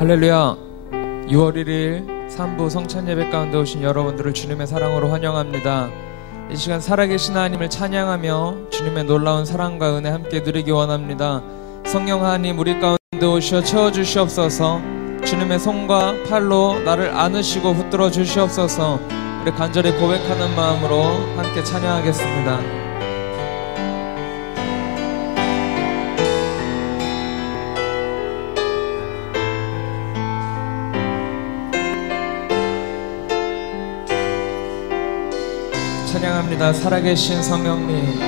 할렐루야. 6월 1일 3부 성찬 예배 가운데 오신 여러분들을 주님의 사랑으로 환영합니다. 이 시간 살아계신 하나님을 찬양하며 주님의 놀라운 사랑과 은혜 함께 누리기 원합니다. 성령 하나님 우리 가운데 오셔 채워주시옵소서. 주님의 손과 팔로 나를 안으시고 붙들어 주시옵소서. 우리 간절히 고백하는 마음으로 함께 찬양하겠습니다. 찬양합니다. 살아계신 성령님,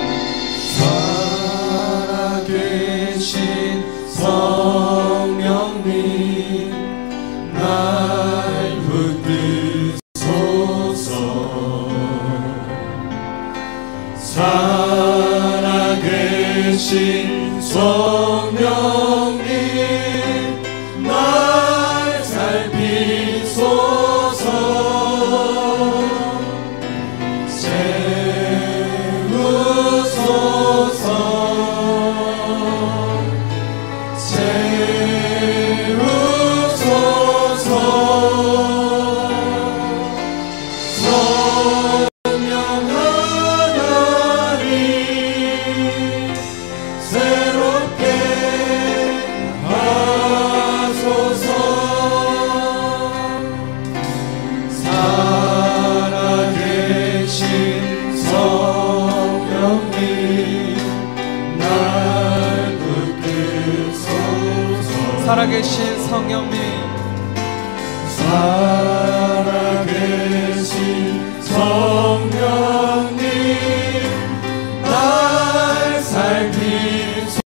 살아계신 성령님, 날 붙드소서. 살아계신 성령님, 날 살피소서. 살아계신 성령님, 살아계신 성령님, 날 살피소서.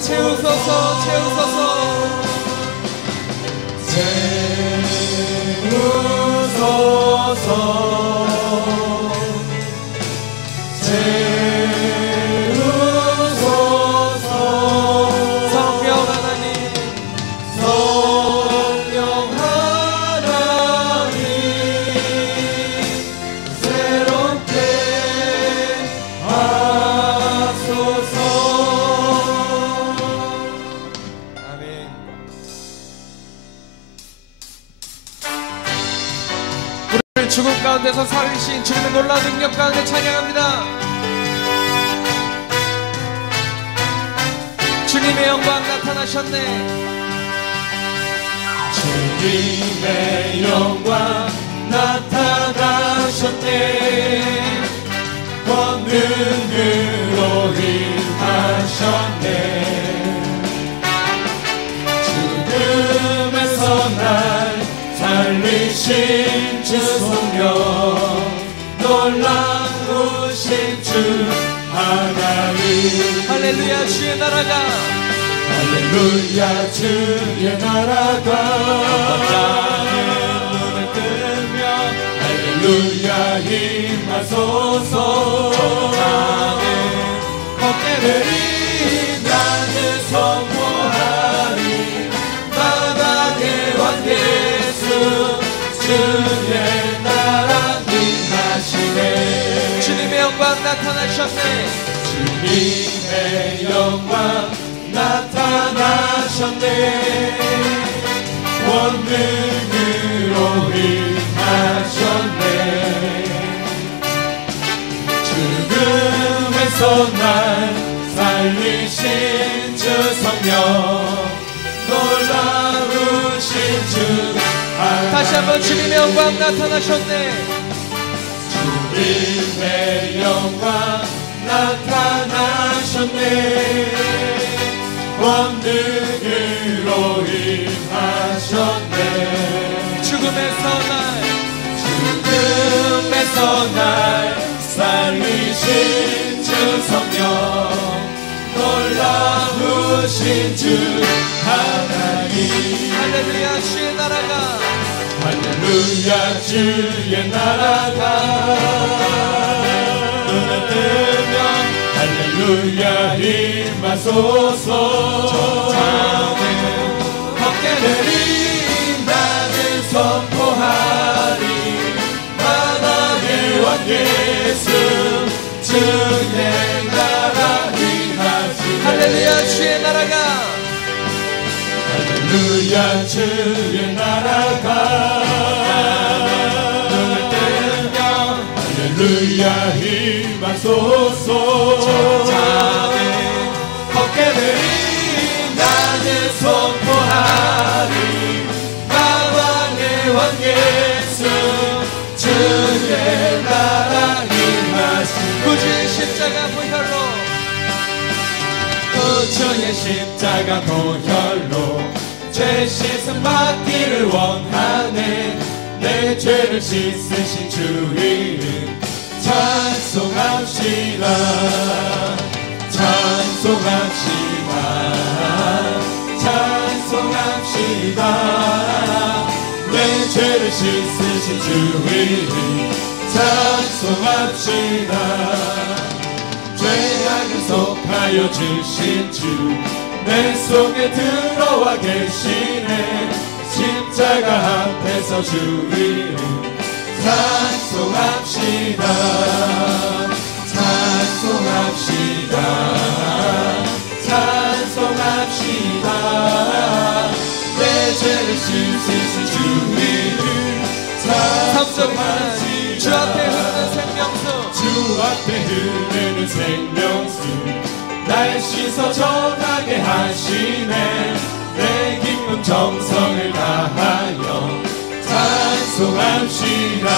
채우소서. 죽음 가운데서 살리신 주님의 놀라운 능력 가운데 찬양합니다. 주님의 영광 나타나셨네. 주님의 영광 나타나셨네. 권능으로 임하셨네. 죽음에서 날 살리신 주 성령, 놀라우신 주 하나님. 할렐루야. 주의 나라가, 할렐루야. 주의 나라가 눈을 뜨며 할렐루야 임하소서. 정상은 걷게되리 나는 선포하리. 바닥의 왕 예수 주의 나라 임하시네. 주님의 영광 나타나셨네. 나타나셨네. 주님의 영광 나타나셨네. 원능으로 임하셨네. 죽음에서 날 살리신 주 성령, 놀라우신 주 하나님. 다시 한번 주님의 영광 나타나셨네. 주님의 영광 나타나셨네. 원능으로 임하셨네. 죽음에서 날 살리신 주 성령, 놀라우신 주 하나님. 할렐루야. 주의 나라가, 할렐루야. 주의 나라가 눈을 뜨면 할렐루야 임하소서. 정탐을 걷게 되리 나는 선포하리. 바다의 왕 예수 주의 나라 임하시. 할렐루야. 주의 나라가, 할렐루야. 주의 나라가 눈을 뜨면 할렐루야 임하소서. 정탐을 걷게 되리 나는 선포하리. 나왕의 왕 예수 주의 나라 임하시. 구주의 십자가 보혈로, 구주의 십자가 보혈로 죄 씻음 받기를 원하네. 내 죄를 씻으신 주 이름 찬송합시다. 찬송합시다. 찬송합시다. 내 죄를 씻으신 주 이름 찬송합시다. 죄악을 속하여 주신 주 내 속에 들어와 계시네. 십자가 앞에서 주 이름 찬송합시다. 찬송합시다. 찬송합시다. 내 죄를 씻으신 주 이름 찬송합시다. 주 앞에 흐르는 생명수, 주 앞에 흐르는 생명수 날 씻어 전하게 하시네. 내 기쁨 정성을 다하여 찬송합시다.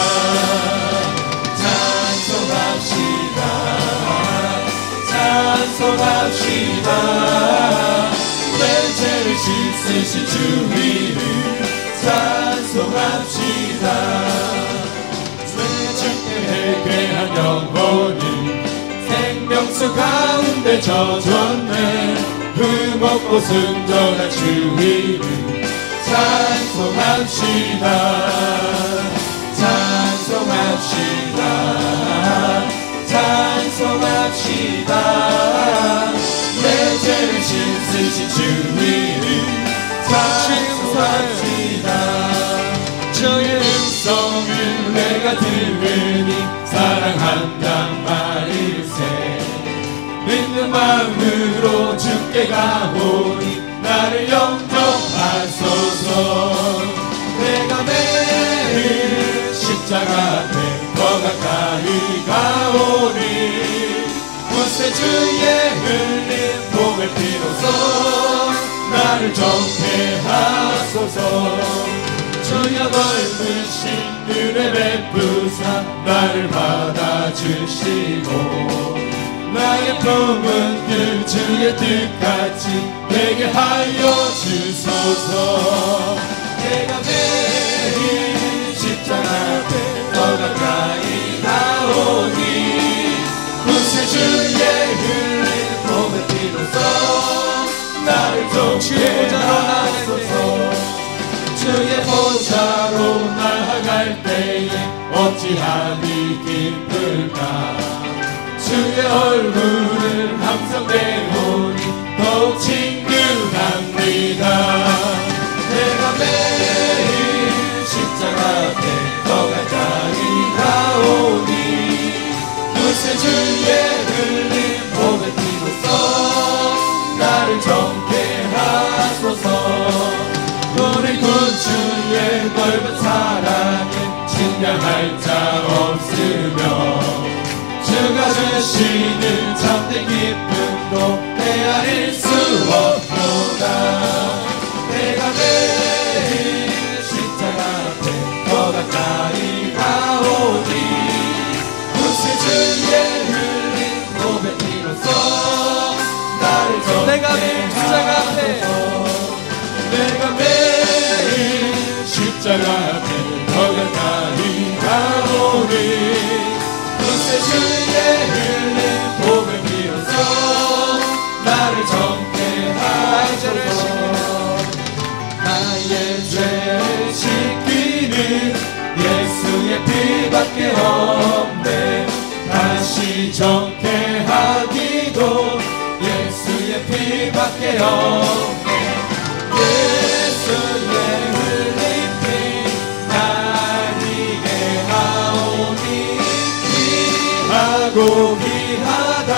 찬송합시다. 찬송합시다. 내 죄를 씻으신 주 이름 찬송합시다. 회개한 영혼이 생명수 가운데 젖었네. 흠없고 순전한 주 이름 찬송합시다. 찬송합시다. 찬송합시다. 내 죄를 씻으신 주 이름 찬송합시다. 주의 음성을 내가 들으니 사랑한단 말일세. 믿는 마음으로 주께 가오니 나를 영접하소서. 내가 매일 십자가 앞에 더 가까이 가오니 구세주의 흘린 보혈 피로써 나를 정케하소서. 주여 넓으신 은혜 베푸사 나를 받아주시고 나의 품은 그 주의 뜻같이 되게 하여 주소서. 내가 매일 십자가 앞에 더 가까이 나오니 구세주의 흘린 보혈 피로써 나를 정케하소서. 주의 보좌로 나아갈 때에 어찌하니 기쁠까. 주의 얼굴을 항상 배우니 더욱 친근합니다. 내가 매일 십자가 앞에 더 가까이 가오니 구세주의 찬양할 자 없으며 주가 주시는 참된 기쁨도 헤아릴 수 없도다. 내가 매일 십자가 앞에 더 가까이 가오니 구세주의 흘린 고백 피로써 나를 더 내가 매일 십자가 앞에 내가 매일 십자가 앞에 더 가까이 가오니 구세주의 흘린 고백 피로써 나를 정케 하소서. 나의 죄를 씻기는 예수의 피밖에 없네. 다시 정케 하기도 예수의 피밖에 없네. 예수의 흘린 피 날 이게 하오니 귀하고 귀하다.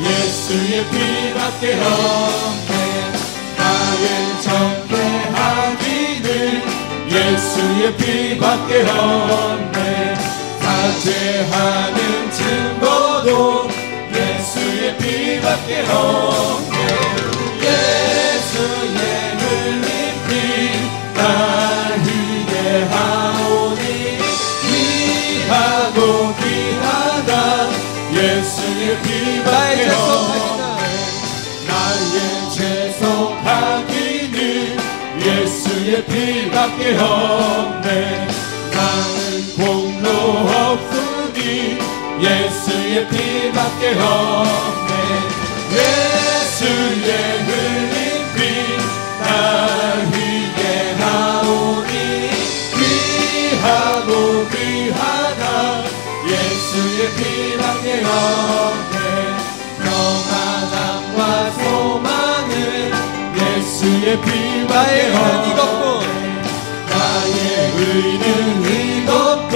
예수의 피밖에 없네. 나의 정케하기는 예수의 피밖에 없네. 사죄하는 증거도 예수의 피밖에 없네. 예수의 흘린 피 날 희게 하오니 귀하고 귀하다. 예수의 피밖에 없네. 나의 죄 속하기는 예수의 피밖에 없네. 나는 공로 없으니 예수의 피밖에 없네. 예수의 흘린 피 날 희게 하오니 귀하고 귀하다. 예수의 피밖에 없네. 평안함과 소망은 예수의 피밖에 없네. 나의 의는 이것뿐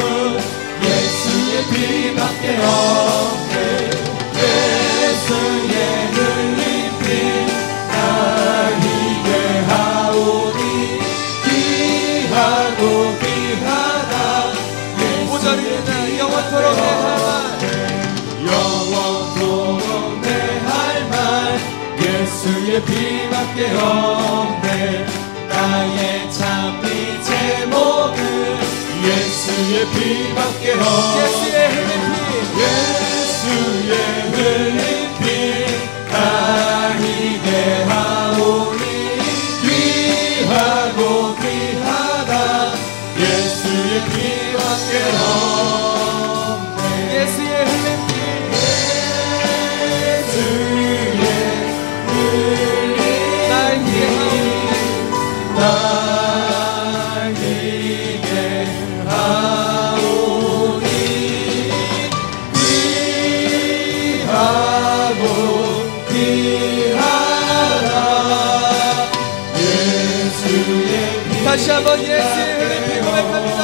예수의 피밖에 없네. 예수의 흘린 피 날 희게 하오니 귀하고 귀하다. 모자리는 영원토록 영원토록 내 할 말 예수의 피밖에 없네. 나의 참이 제목은 예수의 피밖에 없네. 예수의 흘린 피 날 희게 하오니 귀하고 귀하다. 예수의 피밖에 없네. 예수의 흘린 피 날 희게 하오니 귀하고 귀하다. 예수의 피 다시 한번 예수의 흘린 피 고백합니다.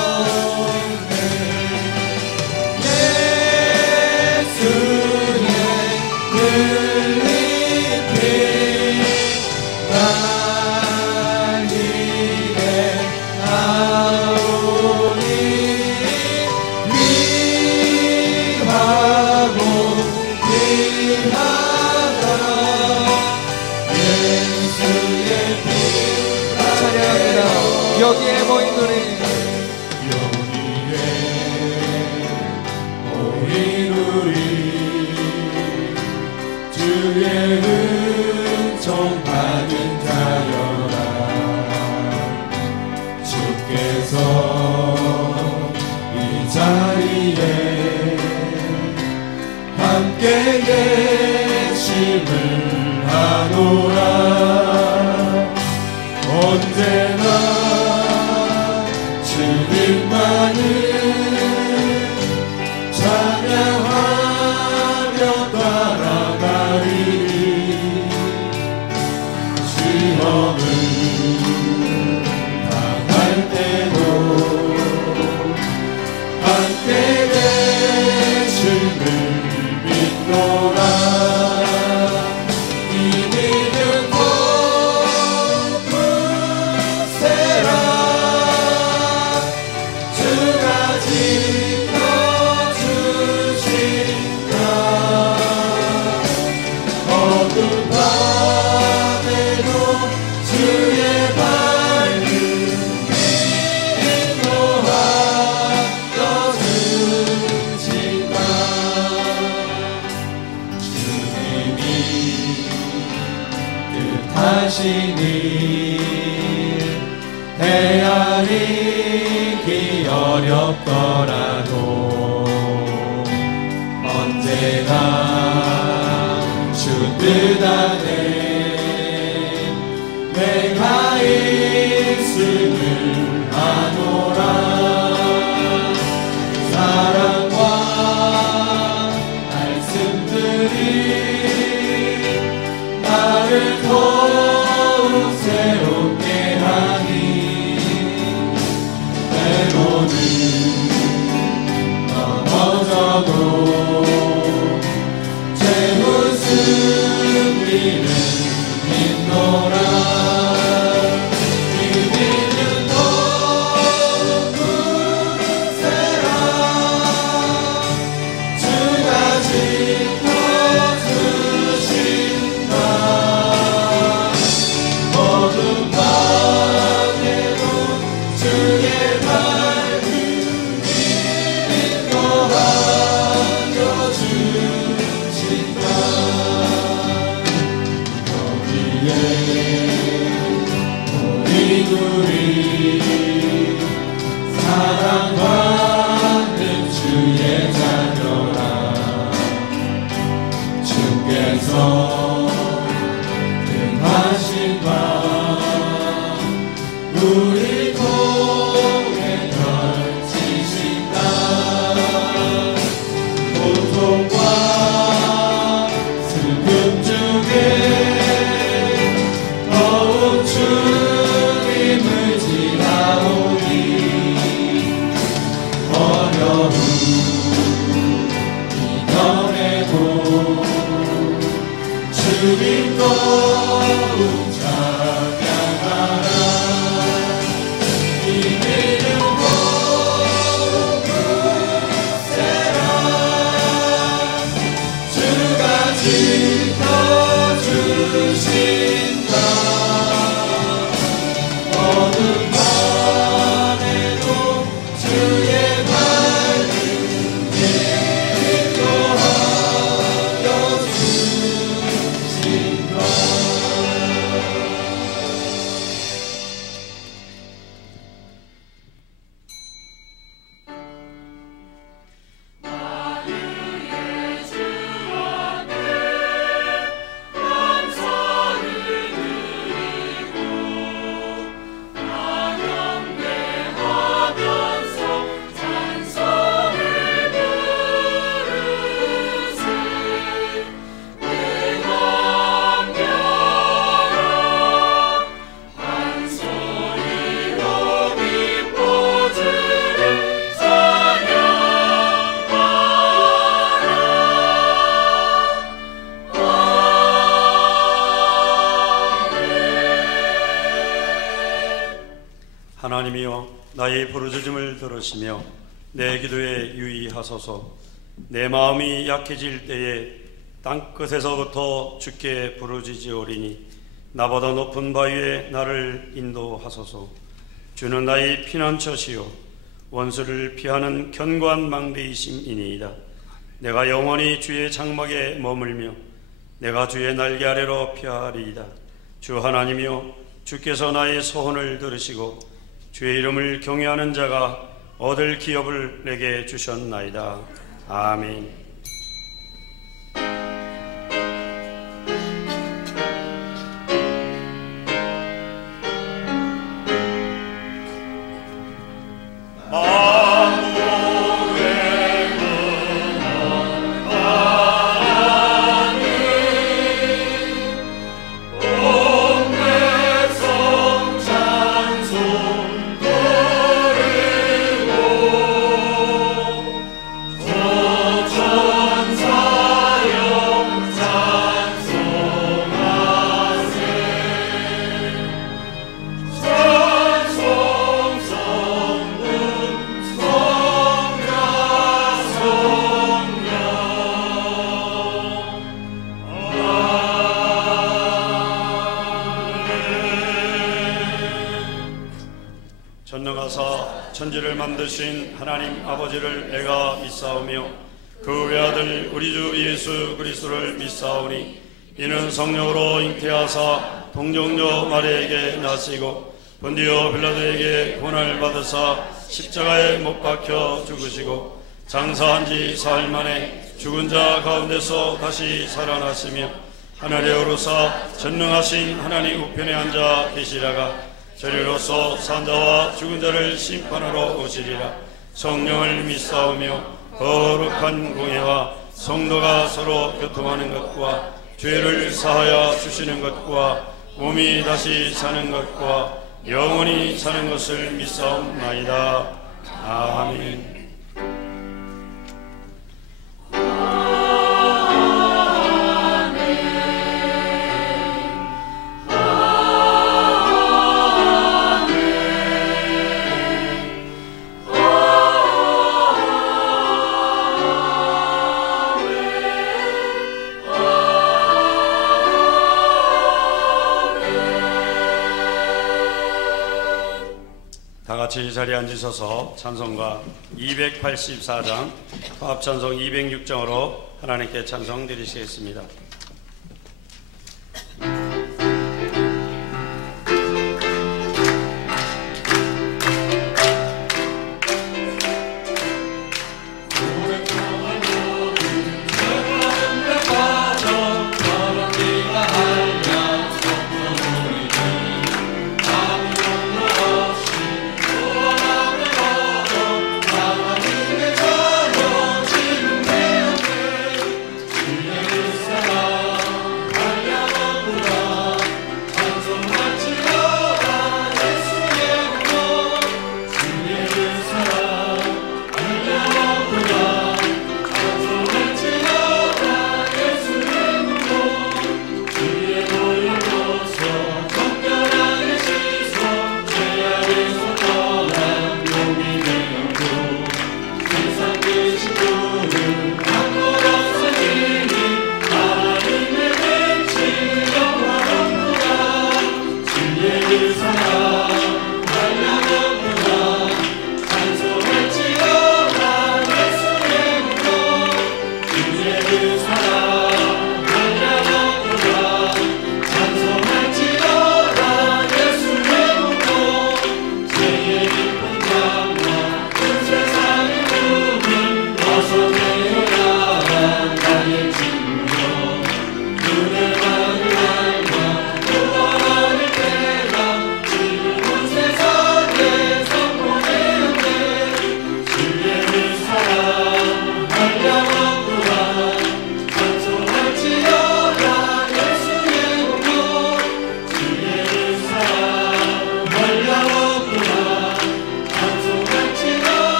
여기에 모인 우리 주의 은총 받은 자여라. 주께서 이 자리에 함께 계심을 하노라. 언제나 주님만을 찬양하며 따라가리니 시험을 당할 때도 함께 계심을 믿노라. 이 믿음 하시니 헤아리기 어렵더라도 언제나 주 뜻 안에 내가 있음을 아노라. 사랑과 말씀들이 나를 더욱 새롭게 하니 때로는 넘어져도 제 모습이는 있노라. 이제는 더욱 굳세라. 주가 지켜주신다. 어둠 밤에도 주의 밝은 빛 인도하여 주신다. 여기에 우리 둘이 사랑받는 주의 자녀라. 주께서 등하신 바 우리 통해 펼치신다. 고통과 슬픔 중에 더욱 주님을 지나오니 어려움 이겨내고 주님 더욱 찬양하라. 이제는 더욱 굳세라. 주가 지켜주신다. 어둠 밤에도 주의 밝은 빛 인도하여 주신다. 하나님이여, 나의 부르짖음을 들으시며 내 기도에 유의하소서. 내 마음이 약해질 때에 땅끝에서부터 주께 부르짖으오리니 나보다 높은 바 위에 나를 인도하소서. 주는 나의 피난처시요 원수를 피하는 견고한 망대이심이니이다. 내가 영원히 주의 장막에 머물며 내가 주의 날개 아래로 피하리이다. 주 하나님이여, 주께서 나의 소원을 들으시고 주의 이름을 경외하는 자가 얻을 기업을 내게 주셨나이다. 아멘. 전능하사 천지를 만드신 하나님 아버지를 내가 믿사오며 그 외아들 우리 주 예수 그리스도를 믿사오니 이는 성령으로 잉태하사 동정녀 마리아에게 나시고 본디오 빌라도에게 고난을 받으사 십자가에 못 박혀 죽으시고 장사한 지 사흘 만에 죽은 자 가운데서 다시 살아나시며 하늘에 오르사 전능하신 하나님 우편에 앉아 계시다가 저리로서 산자와 죽은 자를 심판하러 오시리라. 성령을 믿사오며 거룩한 공예와 성도가 서로 교통하는 것과 죄를 사하여 주시는 것과 몸이 다시 사는 것과 영원히 사는 것을 믿사옵나이다. 아멘. 같이 자리에 앉으셔서 찬송가 284장 화합찬송 206장으로 하나님께 찬송 드리시겠습니다.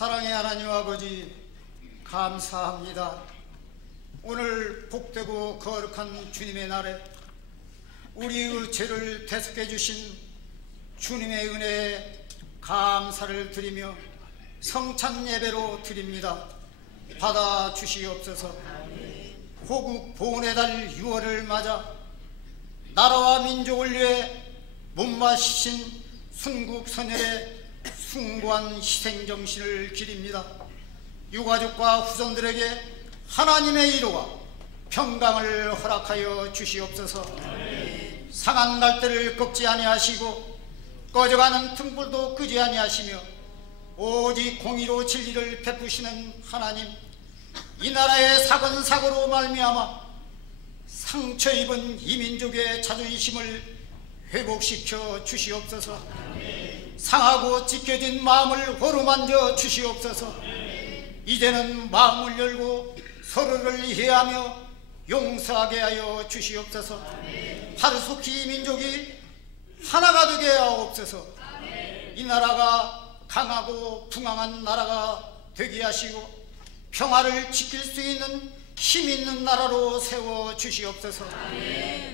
사랑의 하나님 아버지, 감사합니다. 오늘 복되고 거룩한 주님의 날에 우리의 죄를 대속해 주신 주님의 은혜에 감사를 드리며 성찬 예배로 드립니다. 받아 주시옵소서. 호국 보훈의 달 6월을 맞아 나라와 민족을 위해 몸마시신 순국 선열의 숭고한 희생정신을 기립니다. 유가족과 후손들에게 하나님의 위로와 평강을 허락하여 주시옵소서. 상한 날때를 꺾지 아니하시고 꺼져가는 등불도 끄지 아니하시며 오직 공의로 진리를 베푸시는 하나님, 이 나라의 사건사고로 말미암아 상처 입은 이민족의 자존심을 회복시켜 주시옵소서. 상하고 찢겨진 마음을 어루만져 주시옵소서. 이제는 마음을 열고 서로를 이해하며 용서하게 하여 주시옵소서. 하루속히 민족이 하나가 되게 하옵소서. 이 나라가 강하고 풍성한 나라가 되게 하시고 평화를 지킬 수 있는 힘 있는 나라로 세워 주시옵소서.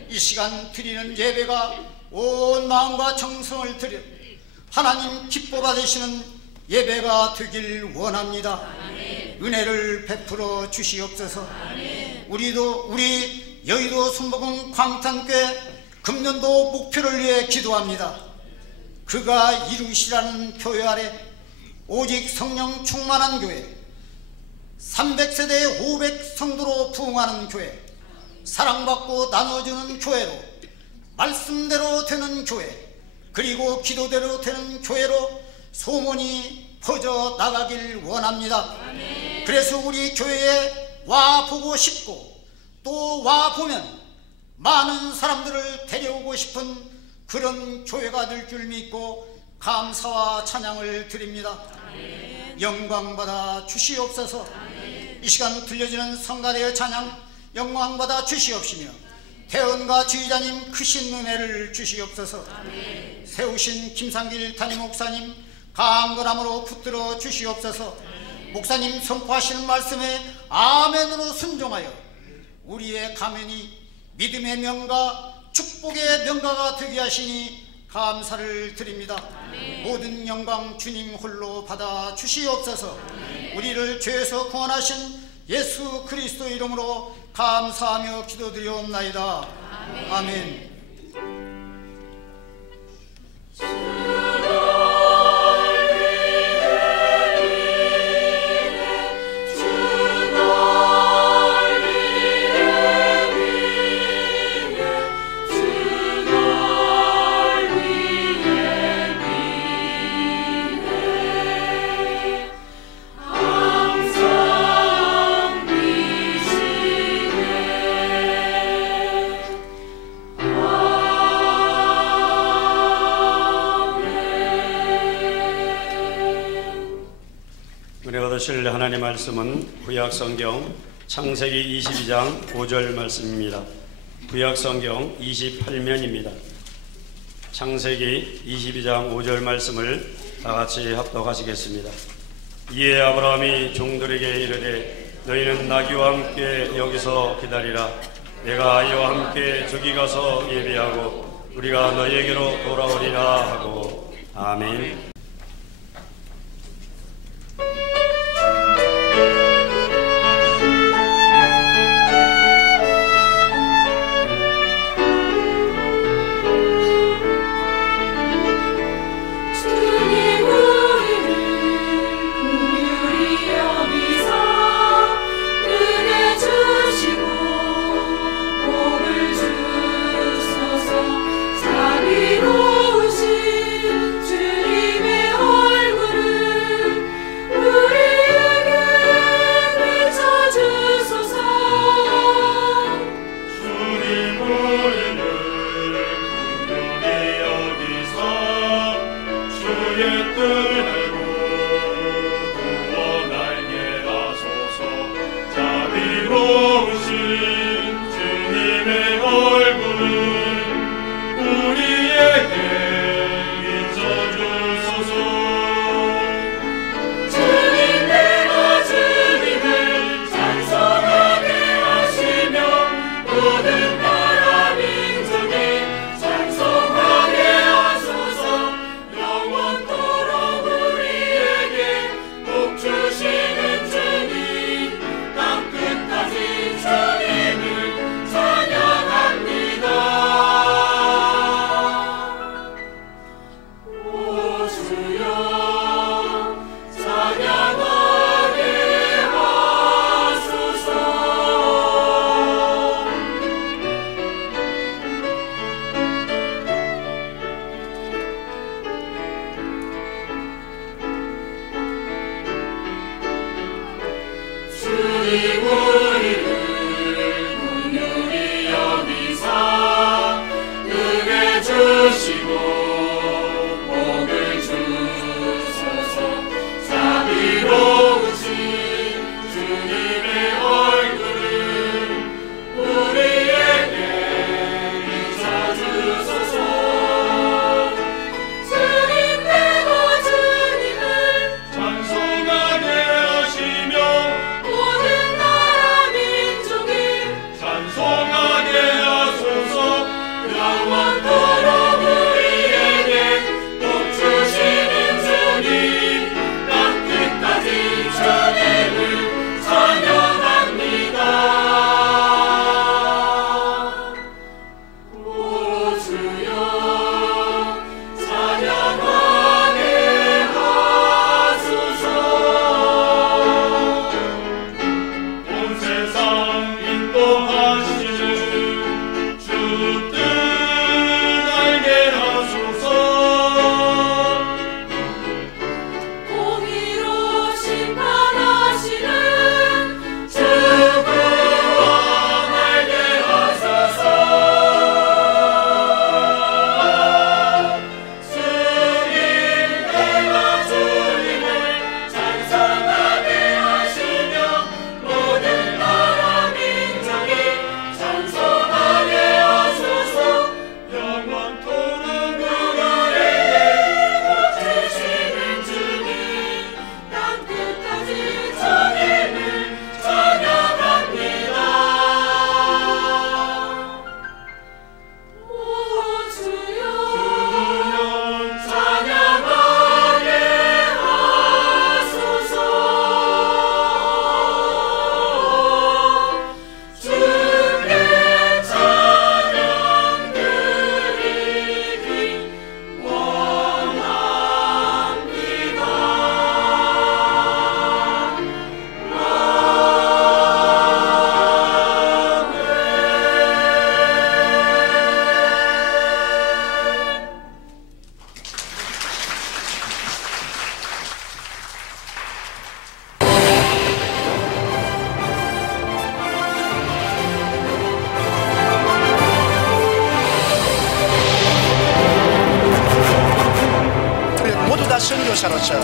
이 시간 드리는 예배가 온 마음과 정성을 들여 하나님 기뻐 받으시는 예배가 되길 원합니다. 은혜를 베풀어 주시옵소서. 우리 여의도 순복음 광탄교회 금년도 목표를 위해 기도합니다. 그가 이루시라는 교회 아래 오직 성령 충만한 교회, 300세대 500 성도로 부흥하는 교회, 사랑받고 나눠주는 교회로, 말씀대로 되는 교회, 그리고 기도대로 되는 교회로 소문이 퍼져 나가길 원합니다. 그래서 우리 교회에 와보고 싶고 또 와보면 많은 사람들을 데려오고 싶은 그런 교회가 될 줄 믿고 감사와 찬양을 드립니다. 영광받아 주시옵소서. 이 시간 들려지는 성가대의 찬양 영광받아 주시옵시며 대언과 지휘자님 크신 은혜를 주시옵소서. 세우신 김상길 담임 목사님 강건함으로 붙들어 주시옵소서. 목사님 선포하시는 말씀에 아멘으로 순종하여 우리의 가면이 믿음의 명가 축복의 명가가 되게 하시니 감사를 드립니다. 모든 영광 주님 홀로 받아 주시옵소서. 우리를 죄에서 구원하신 예수 그리스도 이름으로 감사하며 기도드리옵나이다. 아멘. 받으실 하나님의 말씀은 구약성경 창세기 22장 5절 말씀입니다. 구약성경 28면입니다. 창세기 22장 5절 말씀을 다같이 합독하시겠습니다. 이에 아브라함이 종들에게 이르되 너희는 나귀와 함께 여기서 기다리라. 내가 아이와 함께 저기 가서 예비하고 우리가 너희에게로 돌아오리라 하고. 아멘. 주님의 선교사로서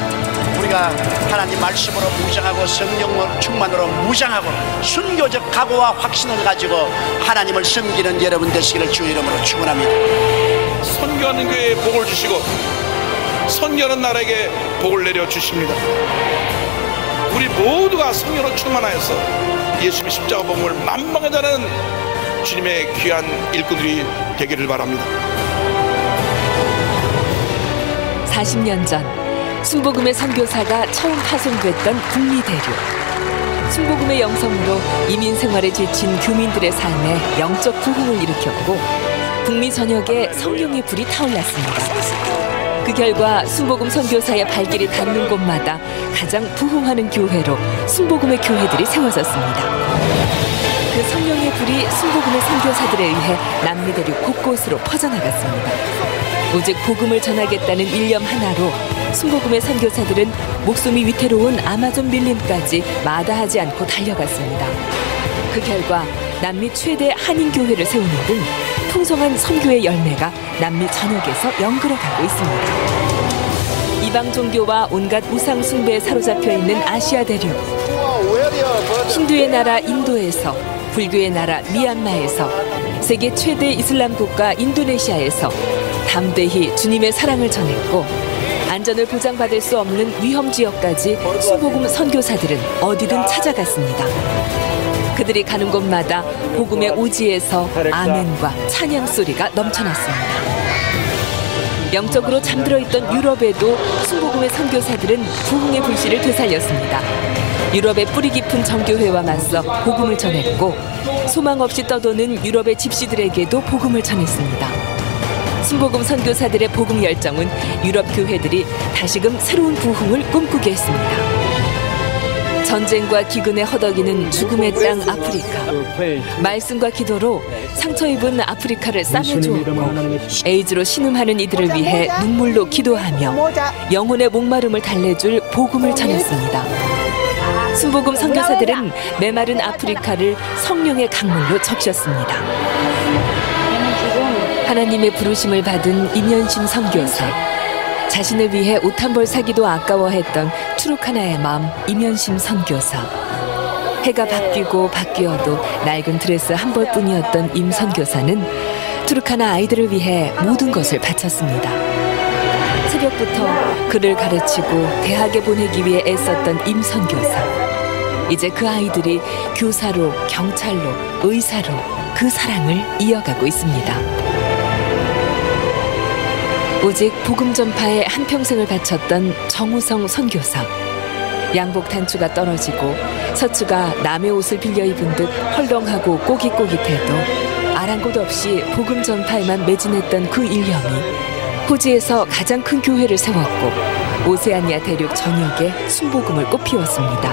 우리가 하나님 말씀으로 무장하고 성령 충만으로 무장하고 순교적 각오와 확신을 가지고 하나님을 섬기는 여러분 되시기를 주 이름으로 축원합니다. 선교하는 교회에 복을 주시고 선교하는 나라에게 복을 내려 주십니다. 우리 모두가 성령으로 충만하여서 예수님의 십자가 복음을 만방에 전하는 주님의 귀한 일꾼들이 되기를 바랍니다. 40년 전 순복음의 선교사가 처음 파송됐던 북미 대륙. 순복음의 영성으로 이민 생활에 지친 교민들의 삶에 영적 부흥을 일으켰고 북미 전역에 성령의 불이 타올랐습니다. 그 결과 순복음 선교사의 발길이 닿는 곳마다 가장 부흥하는 교회로 순복음의 교회들이 세워졌습니다. 그 성령의 불이 순복음의 선교사들에 의해 남미 대륙 곳곳으로 퍼져나갔습니다. 오직 복음을 전하겠다는 일념 하나로 순복음의 선교사들은 목숨이 위태로운 아마존 밀림까지 마다하지 않고 달려갔습니다. 그 결과 남미 최대 한인교회를 세우는 등 풍성한 선교의 열매가 남미 전역에서 연그러가고 있습니다. 이방 종교와 온갖 우상 숭배에 사로잡혀 있는 아시아 대륙. 힌두의 나라 인도에서, 불교의 나라 미얀마에서, 세계 최대 이슬람 국가 인도네시아에서 담대히 주님의 사랑을 전했고 안전을 보장받을 수 없는 위험 지역까지 순복음 선교사들은 어디든 찾아갔습니다. 그들이 가는 곳마다 복음의 오지에서 아멘과 찬양 소리가 넘쳐났습니다. 영적으로 잠들어 있던 유럽에도 순복음의 선교사들은 부흥의 불씨를 되살렸습니다. 유럽의 뿌리 깊은 정교회와 맞서 복음을 전했고 소망 없이 떠도는 유럽의 집시들에게도 복음을 전했습니다. 순복음 선교사들의 복음 열정은 유럽 교회들이 다시금 새로운 부흥을 꿈꾸게 했습니다. 전쟁과 기근에 허덕이는 죽음의 땅 아프리카. 말씀과 기도로 상처 입은 아프리카를 싸매주었고 에이즈로 신음하는 이들을 위해 눈물로 기도하며 영혼의 목마름을 달래줄 복음을 전했습니다. 순복음 선교사들은 메마른 아프리카를 성령의 강물로 적셨습니다. 하나님의 부르심을 받은 임현심 선교사. 자신을 위해 옷 한 벌 사기도 아까워했던 투르카나의 마음 임현심 선교사. 해가 바뀌고 바뀌어도 낡은 드레스 한 벌뿐이었던 임 선교사는 투르카나 아이들을 위해 모든 것을 바쳤습니다. 새벽부터 그를 가르치고 대학에 보내기 위해 애썼던 임 선교사. 이제 그 아이들이 교사로, 경찰로, 의사로 그 사랑을 이어가고 있습니다. 오직 복음 전파에 한평생을 바쳤던 정우성 선교사. 양복 단추가 떨어지고 셔츠가 남의 옷을 빌려 입은 듯 헐렁하고 꼬깃꼬깃해도 아랑곳 없이 복음 전파에만 매진했던 그 일념이 호주에서 가장 큰 교회를 세웠고 오세아니아 대륙 전역에 순복음을 꽃피웠습니다.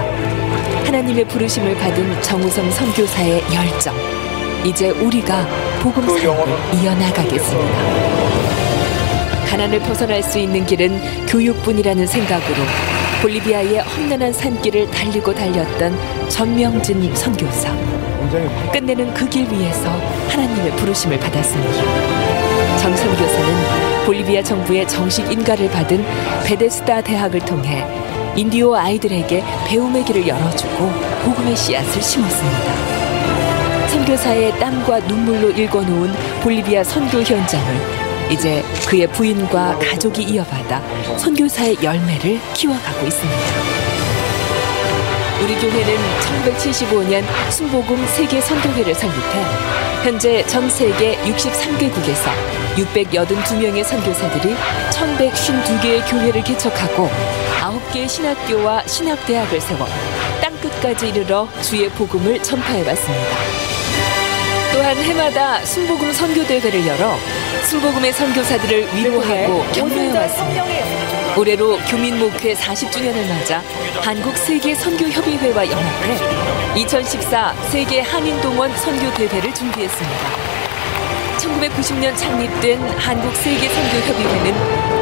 하나님의 부르심을 받은 정우성 선교사의 열정. 이제 우리가 복음 사역을 이어나가겠습니다. 가난을 벗어날 수 있는 길은 교육뿐이라는 생각으로 볼리비아의 험난한 산길을 달리고 달렸던 전명진 선교사. 끝내는 그 길 위에서 하나님의 부르심을 받았습니다. 정 선교사는 볼리비아 정부의 정식 인가를 받은 베데스다 대학을 통해 인디오 아이들에게 배움의 길을 열어주고 복음의 씨앗을 심었습니다. 선교사의 땀과 눈물로 일궈놓은 볼리비아 선교 현장을 이제 그의 부인과 가족이 이어받아 선교사의 열매를 키워가고 있습니다. 우리 교회는 1975년 순복음 세계 선교회를 설립해 현재 전 세계 63개국에서 682명의 선교사들이 1152개의 교회를 개척하고 9개의 신학교와 신학대학을 세워 땅끝까지 이르러 주의 복음을 전파해왔습니다. 또한 해마다 순복음 선교대회를 열어 순복음의 선교사들을 위로하고 격려해왔습니다. 올해로 교민 목회 40주년을 맞아 한국 세계 선교협의회와 연합해 2014 세계 한인동원 선교대회를 준비했습니다. 1990년 창립된 한국 세계 선교협의회는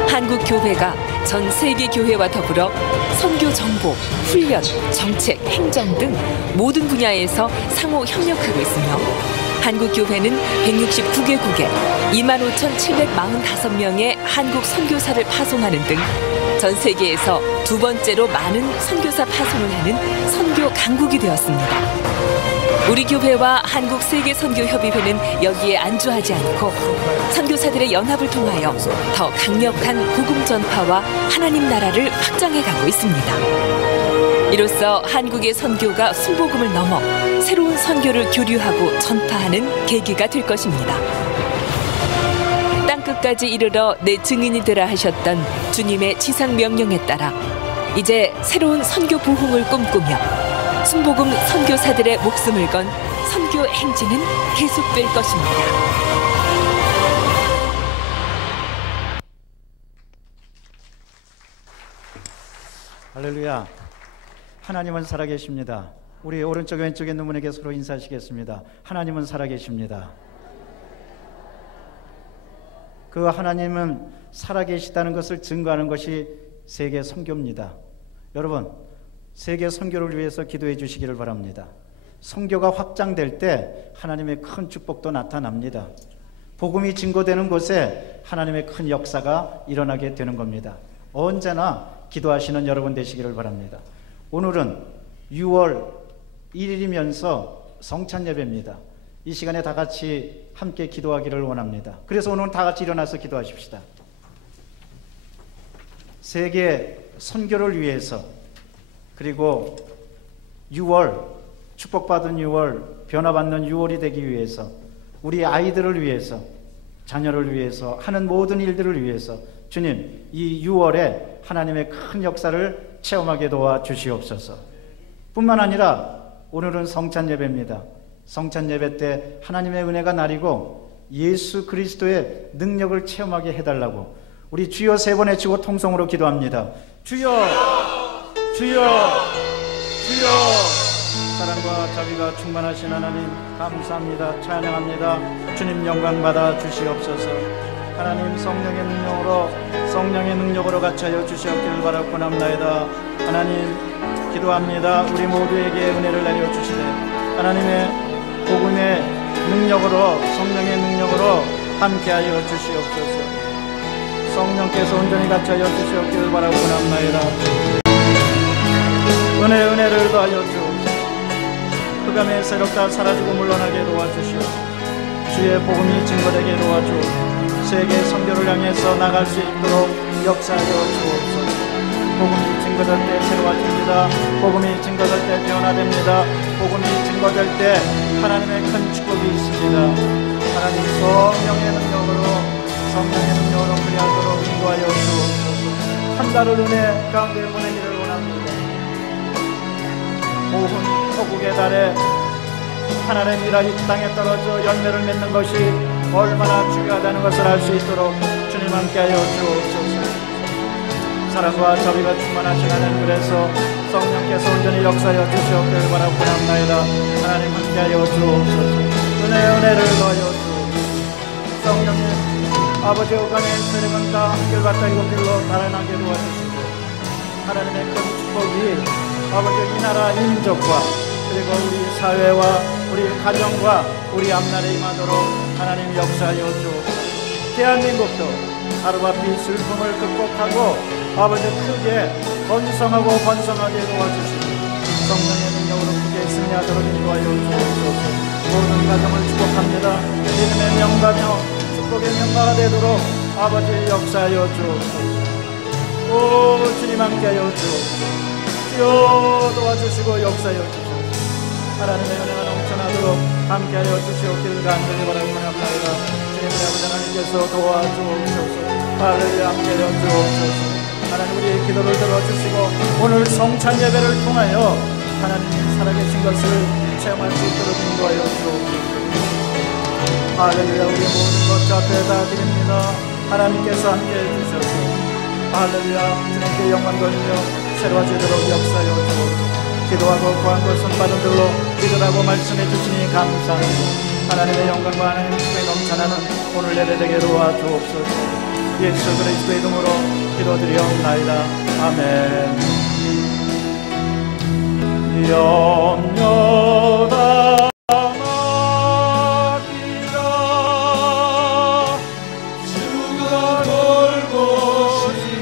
한국 교회가 전 세계 교회와 더불어 선교 정보, 훈련, 정책, 행정 등 모든 분야에서 상호 협력하고 있으며 한국 교회는 169개국에 25,745명의 한국 선교사를 파송하는 등 전 세계에서 두 번째로 많은 선교사 파송을 하는 선교 강국이 되었습니다. 우리 교회와 한국세계선교협의회는 여기에 안주하지 않고 선교사들의 연합을 통하여 더 강력한 복음 전파와 하나님 나라를 확장해 가고 있습니다. 이로써 한국의 선교가 순복음을 넘어 새로운 선교를 교류하고 전파하는 계기가 될 것입니다. 땅끝까지 이르러 내 증인이 되라 하셨던 주님의 지상 명령에 따라 이제 새로운 선교 부흥을 꿈꾸며 순복음 선교사들의 목숨을 건 선교 행진은 계속될 것입니다. 할렐루야. 하나님은 살아계십니다. 우리 오른쪽 왼쪽에 있는 분에게 서로 인사하시겠습니다. 하나님은 살아계십니다. 그 하나님은 살아계시다는 것을 증거하는 것이 세계 선교입니다. 여러분, 세계 선교를 위해서 기도해 주시기를 바랍니다. 선교가 확장될 때 하나님의 큰 축복도 나타납니다. 복음이 증거되는 곳에 하나님의 큰 역사가 일어나게 되는 겁니다. 언제나 기도하시는 여러분 되시기를 바랍니다. 오늘은 6월 1일이면서 성찬 예배입니다. 이 시간에 다 같이 함께 기도하기를 원합니다. 그래서 오늘 다 같이 일어나서 기도하십시다. 세계 선교를 위해서, 그리고 6월, 축복받은 6월, 변화받는 6월이 되기 위해서, 우리 아이들을 위해서, 자녀를 위해서, 하는 모든 일들을 위해서 주님, 이 6월에 하나님의 큰 역사를 체험하게 도와주시옵소서. 뿐만 아니라 오늘은 성찬 예배입니다. 성찬 예배 때 하나님의 은혜가 나리고 예수 그리스도의 능력을 체험하게 해달라고 우리 주여 3번 외치고 통성으로 기도합니다. 주여, 주여, 주여. 사랑과 자비가 충만하신 하나님 감사합니다. 찬양합니다. 주님 영광 받아 주시옵소서. 하나님 성령의 능력으로 같이하여 주시옵기를 바라고 합나이다. 하나님 기도합니다. 우리 모두에게 은혜를 내려주시되 하나님의 복음의 능력으로, 성령의 능력으로 함께하여 주시옵소서. 성령께서 온전히 같이하여 주시옵기를 바라고 합나이다. 은혜를 더하여 주옵소서. 흑암에 새롭다 사라지고 물러나게 도와주시옵소서. 주의 복음이 증거되게 도와주옵소서. 세계 선교를 향해서 나갈 수 있도록 역사하여 주옵소서. 복음이 증거될 때 새로워집니다. 복음이 증거될 때 변화됩니다. 복음이 증거될 때 하나님의 큰 축복이 있습니다. 하나님 성령의 능력으로 그리하도록 인도하여 주옵소서. 한 달을 은혜 가운데 보내기를 원합니다. 모hun 허국의 달에 하나님의 미랄이 땅에 떨어져 열매를 맺는 것이 얼마나 중요하다는 것을 알 수 있도록 주님 함께하여 주옵소서. 사랑과 자비가 충만하신 하나님, 그래서 성령께서 온전히 역사하여 주시옵기를 바라고 합나이다. 하나님 함께하여 주옵소서. 은혜를 더하여 주옵소서. 성령님 아버지 흑암의 세력은 다 한결같다 이곳길로 달아나게 도와주시고 하나님의 큰 축복이 아버지 이 나라 민족과 그리고 우리 사회와 우리 가정과 우리 앞날에 임하도록 하나님 역사하여 주옵소서. 대한민국도 하루바삐 슬픔을 극복하고 아버지 크게 번성하게 도와주시고 성령의 능력으로 크게 승리하도록 인도하여 주옵소서. 모든 가정을 축복합니다. 믿음의 명가며 축복의 명가가 되도록 아버지 역사하여 주옵소서. 오 주님 함께하여 주옵소서. 주여 도와주시고 역사하여 주옵소서. 하나님의 은혜가 넘쳐나도록 함께하여 주시옵기를 간절히 바라고 합니다. 주님의 아버지 하나님께서 도와주옵소서. 할렐루야 함께하여 주옵소서. 하나님 우리의 기도를 들어주시고 오늘 성찬 예배를 통하여 하나님이 살아계신 것을 체험할 수 있도록 인도하여 주옵소서. 할렐루야 우리 모든 것 앞에 다 드립니다. 하나님께서 함께해 주셔서 할렐루야 주님께 영광 돌리며 새로워지도록 역사하여 주옵소서. 기도하고 구한 것은 받은 들로 믿으라고 말씀해 주시니 감사합니다. 하나님의 영광과 하나님의 축복이 넘쳐나는 오늘 예배되게 도와주옵소서. 예수 그리스도의 이름으로 기도드리옵나이다. 아멘. 염려다 마리라 주가 돌보시니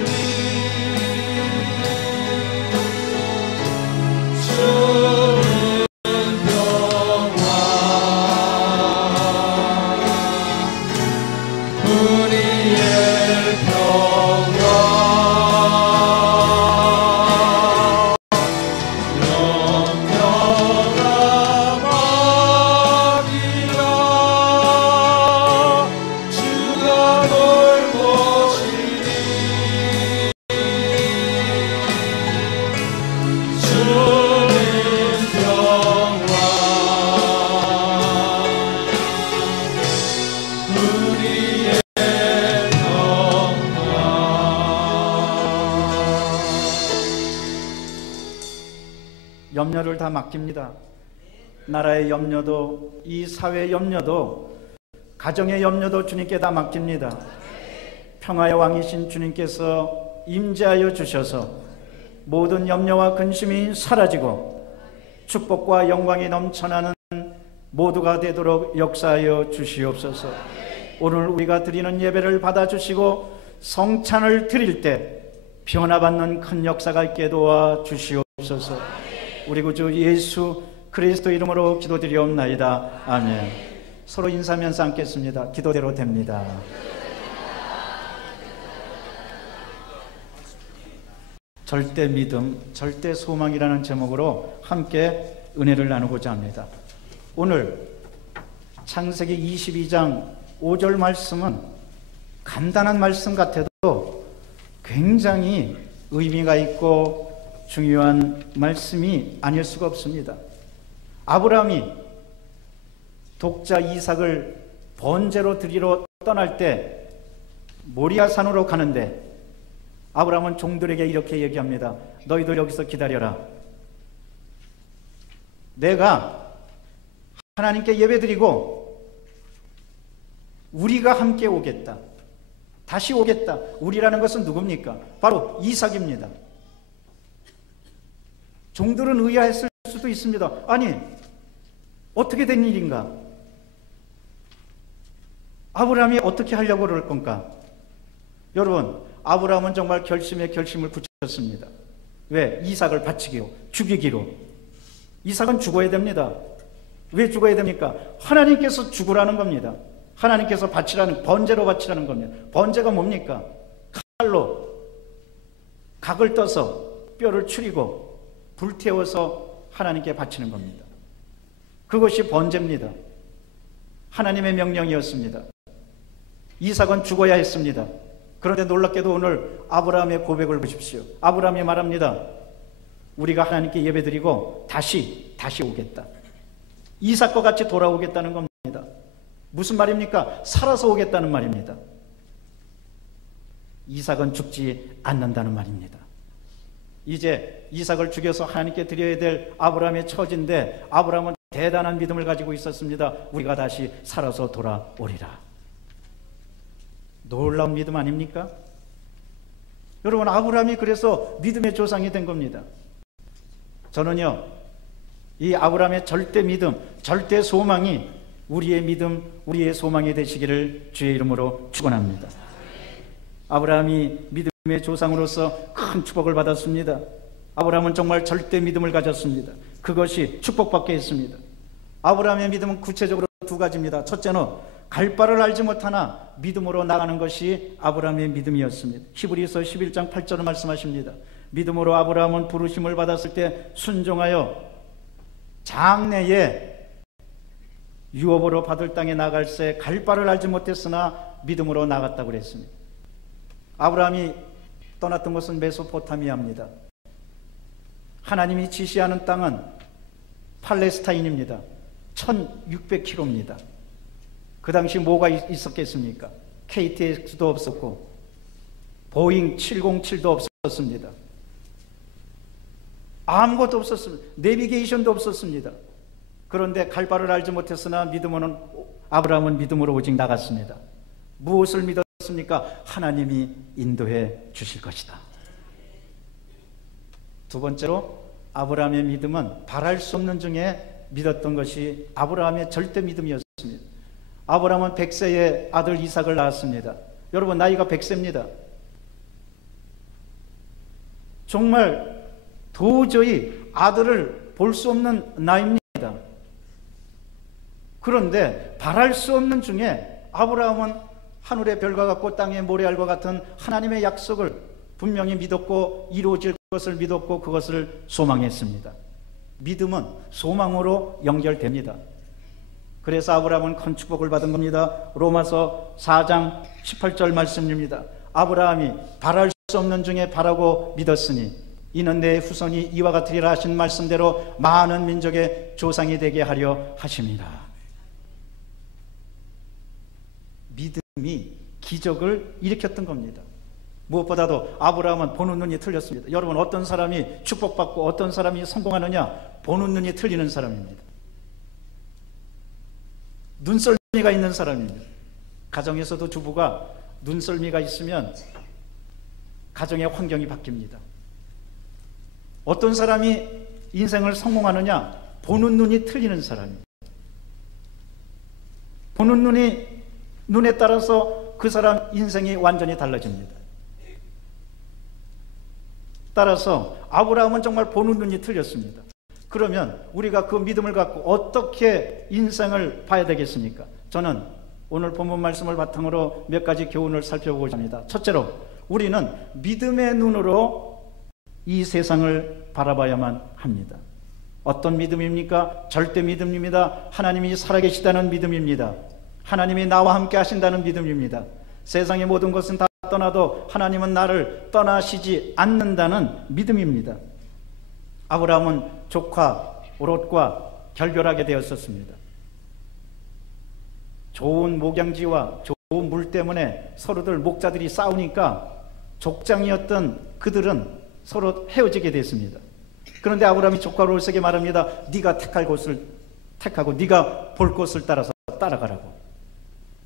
염려를 다 맡깁니다. 나라의 염려도, 이 사회의 염려도, 가정의 염려도 주님께 다 맡깁니다. 평화의 왕이신 주님께서 임재하여 주셔서 모든 염려와 근심이 사라지고 축복과 영광이 넘쳐나는 모두가 되도록 역사하여 주시옵소서. 오늘 우리가 드리는 예배를 받아주시고 성찬을 드릴 때 변화받는 큰 역사가 있게 도와 주시옵소서. 우리 구주 예수 그리스도 이름으로 기도드리옵나이다. 아멘. 서로 인사하면서 앉겠습니다. 기도대로 됩니다. 절대 믿음, 절대 소망이라는 제목으로 함께 은혜를 나누고자 합니다. 오늘 창세기 22장 5절 말씀은 간단한 말씀 같아도 굉장히 의미가 있고 중요한 말씀이 아닐 수가 없습니다. 아브라함이 독자 이삭을 번제로 드리러 떠날 때 모리아산으로 가는데 아브라함은 종들에게 이렇게 얘기합니다. 너희들 여기서 기다려라. 내가 하나님께 예배드리고 우리가 함께 오겠다. 다시 오겠다. 우리라는 것은 누굽니까? 바로 이삭입니다. 종들은 의아했을 수도 있습니다. 아니, 어떻게 된 일인가? 아브라함이 어떻게 하려고 그럴 건가? 여러분, 아브라함은 정말 결심에 결심을 붙였습니다. 왜? 이삭을 바치기로, 죽이기로. 이삭은 죽어야 됩니다. 왜 죽어야 됩니까? 하나님께서 죽으라는 겁니다. 하나님께서 바치라는, 번제로 바치라는 겁니다. 번제가 뭡니까? 칼로 각을 떠서 뼈를 추리고 불태워서 하나님께 바치는 겁니다. 그것이 번제입니다. 하나님의 명령이었습니다. 이삭은 죽어야 했습니다. 그런데 놀랍게도 오늘 아브라함의 고백을 보십시오. 아브라함이 말합니다. 우리가 하나님께 예배드리고 다시 오겠다. 이삭과 같이 돌아오겠다는 겁니다. 무슨 말입니까? 살아서 오겠다는 말입니다. 이삭은 죽지 않는다는 말입니다. 이제 이삭을 죽여서 하나님께 드려야 될 아브라함의 처지인데 아브라함은 대단한 믿음을 가지고 있었습니다. 우리가 다시 살아서 돌아오리라. 놀라운 믿음 아닙니까? 여러분, 아브라함이 그래서 믿음의 조상이 된 겁니다. 저는요, 이 아브라함의 절대 믿음, 절대 소망이 우리의 믿음, 우리의 소망이 되시기를 주의 이름으로 축원합니다. 아브라함이 믿음의 조상으로서 큰 축복을 받았습니다. 아브라함은 정말 절대 믿음을 가졌습니다. 그것이 축복받게 했습니다. 아브라함의 믿음은 구체적으로 두 가지입니다. 첫째는 갈 바를 알지 못하나 믿음으로 나가는 것이 아브라함의 믿음이었습니다. 히브리서 11장 8절을 말씀하십니다. 믿음으로 아브라함은 부르심을 받았을 때 순종하여 장래에 유업으로 받을 땅에 나갈새 갈 바를 알지 못했으나 믿음으로 나갔다고 그랬습니다. 아브라함이 떠났던 곳은 메소포타미아입니다. 하나님이 지시하는 땅은 팔레스타인입니다. 1600km입니다. 그 당시 뭐가 있었겠습니까? KTX도 없었고 보잉 707도 없었습니다. 아무것도 없었습니다. 내비게이션도 없었습니다. 그런데 갈 바를 알지 못했으나 아브라함은 믿음으로 오직 나갔습니다. 무엇을 믿었습니까? 하나님이 인도해 주실 것이다. 두 번째로 아브라함의 믿음은 바랄 수 없는 중에 믿었던 것이 아브라함의 절대 믿음이었습니다. 아브라함은 100세의 아들 이삭을 낳았습니다. 여러분, 나이가 100세입니다. 정말 도저히 아들을 볼 수 없는 나이입니다. 그런데 바랄 수 없는 중에 아브라함은 하늘의 별과 같고 땅의 모래알과 같은 하나님의 약속을 분명히 믿었고 이루어질 것을 믿었고 그것을 소망했습니다. 믿음은 소망으로 연결됩니다. 그래서 아브라함은 큰 축복을 받은 겁니다. 로마서 4장 18절 말씀입니다. 아브라함이 바랄 수 없는 중에 바라고 믿었으니 이는 내 후손이 이와 같으리라 하신 말씀대로 많은 민족의 조상이 되게 하려 하심이라. 믿음이 기적을 일으켰던 겁니다. 무엇보다도 아브라함은 보는 눈이 틀렸습니다. 여러분, 어떤 사람이 축복받고 어떤 사람이 성공하느냐? 보는 눈이 틀리는 사람입니다. 눈썰미가 있는 사람입니다. 가정에서도 주부가 눈썰미가 있으면 가정의 환경이 바뀝니다. 어떤 사람이 인생을 성공하느냐? 보는 눈이 틀리는 사람입니다. 보는 눈에 따라서 그 사람 인생이 완전히 달라집니다. 따라서 아브라함은 정말 보는 눈이 틀렸습니다. 그러면 우리가 그 믿음을 갖고 어떻게 인생을 봐야 되겠습니까? 저는 오늘 본문 말씀을 바탕으로 몇 가지 교훈을 살펴보고자 합니다. 첫째로, 우리는 믿음의 눈으로 이 세상을 바라봐야만 합니다. 어떤 믿음입니까? 절대 믿음입니다. 하나님이 살아계시다는 믿음입니다. 하나님이 나와 함께 하신다는 믿음입니다. 세상의 모든 것은 다 떠나도 하나님은 나를 떠나시지 않는다는 믿음입니다. 아브라함은 조카 롯과 결별하게 되었었습니다. 좋은 목양지와 좋은 물 때문에 서로들 목자들이 싸우니까 족장이었던 그들은 서로 헤어지게 됐습니다. 그런데 아브라함이 조카 롯에게 말합니다. 네가 택할 곳을 택하고 네가 볼 곳을 따라서 따라가라고.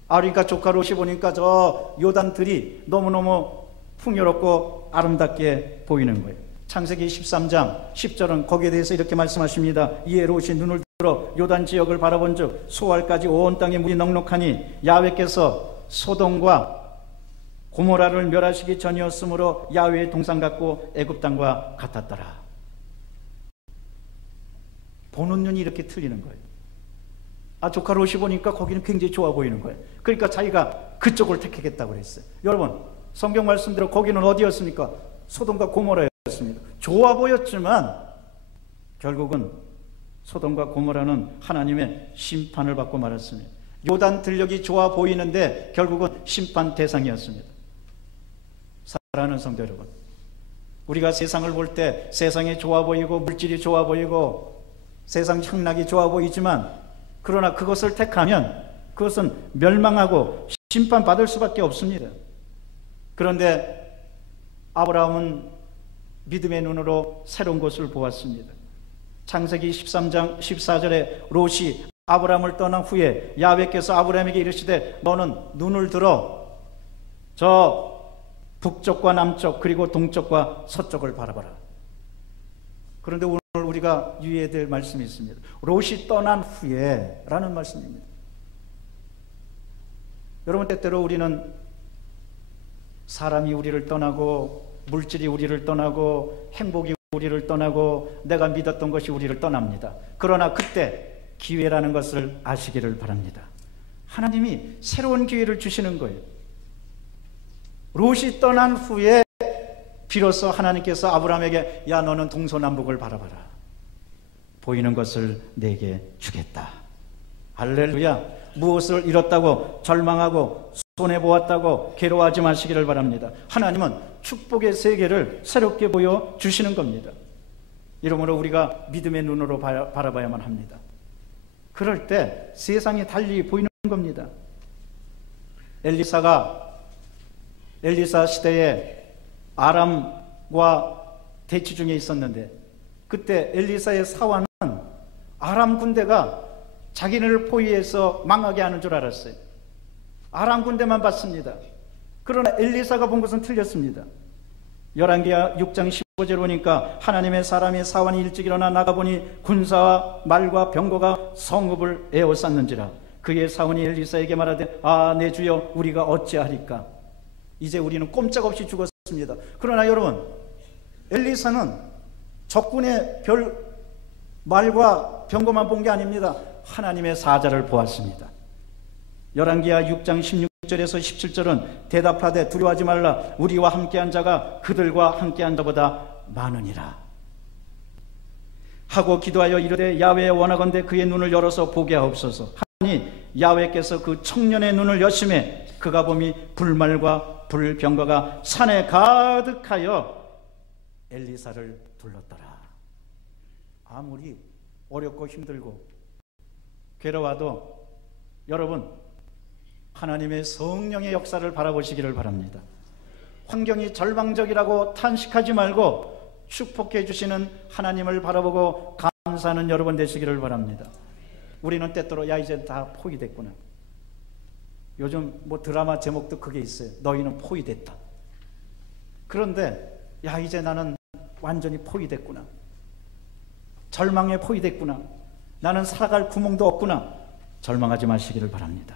그러니까 조카 롯이 보니까 저 요단들이 너무너무 풍요롭고 아름답게 보이는 거예요. 창세기 13장 10절은 거기에 대해서 이렇게 말씀하십니다. 이에 롯이 눈을 들어 요단 지역을 바라본 즉 소알까지 온 땅에 물이 넉넉하니 야훼께서 소돔과 고모라를 멸하시기 전이었으므로 야훼의 동산 같고 애굽 땅과 같았더라. 보는 눈이 이렇게 틀리는 거예요. 조카 롯이 보니까 거기는 굉장히 좋아 보이는 거예요. 그러니까 자기가 그쪽을 택하겠다고 그랬어요. 여러분, 성경 말씀대로 거기는 어디였습니까? 소돔과 고모라였습니다. 좋아 보였지만 결국은 소돔과 고모라는 하나님의 심판을 받고 말았습니다. 요단 들녘이 좋아 보이는데 결국은 심판 대상이었습니다. 사랑하는 성도 여러분, 우리가 세상을 볼 때 세상이 좋아 보이고 물질이 좋아 보이고 세상 향락이 좋아 보이지만, 그러나 그것을 택하면 그것은 멸망하고 심판받을 수밖에 없습니다. 그런데 아브라함은 믿음의 눈으로 새로운 것을 보았습니다. 창세기 13장 14절에 롯이 아브라함을 떠난 후에 야훼께서 아브라함에게 이르시되 너는 눈을 들어 저 북쪽과 남쪽 그리고 동쪽과 서쪽을 바라봐라. 그런데 오늘 우리가 유의해야 될 말씀이 있습니다. 롯이 떠난 후에 라는 말씀입니다. 여러분, 때때로 우리는 사람이 우리를 떠나고 물질이 우리를 떠나고 행복이 우리를 떠나고 내가 믿었던 것이 우리를 떠납니다. 그러나 그때 기회라는 것을 아시기를 바랍니다. 하나님이 새로운 기회를 주시는 거예요. 롯이 떠난 후에 비로소 하나님께서 아브라함에게 야, 너는 동서남북을 바라봐라. 보이는 것을 내게 주겠다. 할렐루야. 무엇을 잃었다고 절망하고 손해보았다고 괴로워하지 마시기를 바랍니다. 하나님은 축복의 세계를 새롭게 보여주시는 겁니다. 이러므로 우리가 믿음의 눈으로 바라봐야만 합니다. 그럴 때 세상이 달리 보이는 겁니다. 엘리사 시대에 아람과 대치 중에 있었는데, 그때 엘리사의 사환은 아람 군대가 자기네를 포위해서 망하게 하는 줄 알았어요. 아람 군대만 봤습니다. 그러나 엘리사가 본 것은 틀렸습니다. 열왕기하 6장 15절 보니까 하나님의 사람이 사환이 일찍 일어나 나가보니 군사와 말과 병거가 성읍을 에워쌌는지라. 그의 사원이 엘리사에게 말하되 내 주여 우리가 어찌하리까. 이제 우리는 꼼짝없이 죽었습니다. 그러나 여러분, 엘리사는 적군의 별 말과 병거만 본 게 아닙니다. 하나님의 사자를 보았습니다. 열왕기하 6장 16절에서 17절은 대답하되 두려워하지 말라. 우리와 함께한 자가 그들과 함께한 자보다 많으니라 하고 기도하여 이르되 야훼 원하건대 그의 눈을 열어서 보게 하옵소서 하니 야훼께서 그 청년의 눈을 여심해 그가 보니 불말과 불병거가 산에 가득하여 엘리사를 둘렀더라. 아무리 어렵고 힘들고 괴로워도 여러분, 하나님의 성령의 역사를 바라보시기를 바랍니다. 환경이 절망적이라고 탄식하지 말고 축복해 주시는 하나님을 바라보고 감사하는 여러분 되시기를 바랍니다. 우리는 때때로 야 이제 다 포기됐구나. 요즘 뭐 드라마 제목도 그게 있어요. 너희는 포기됐다. 그런데 야 이제 나는 완전히 포기됐구나. 절망에 포기됐구나. 나는 살아갈 구멍도 없구나. 절망하지 마시기를 바랍니다.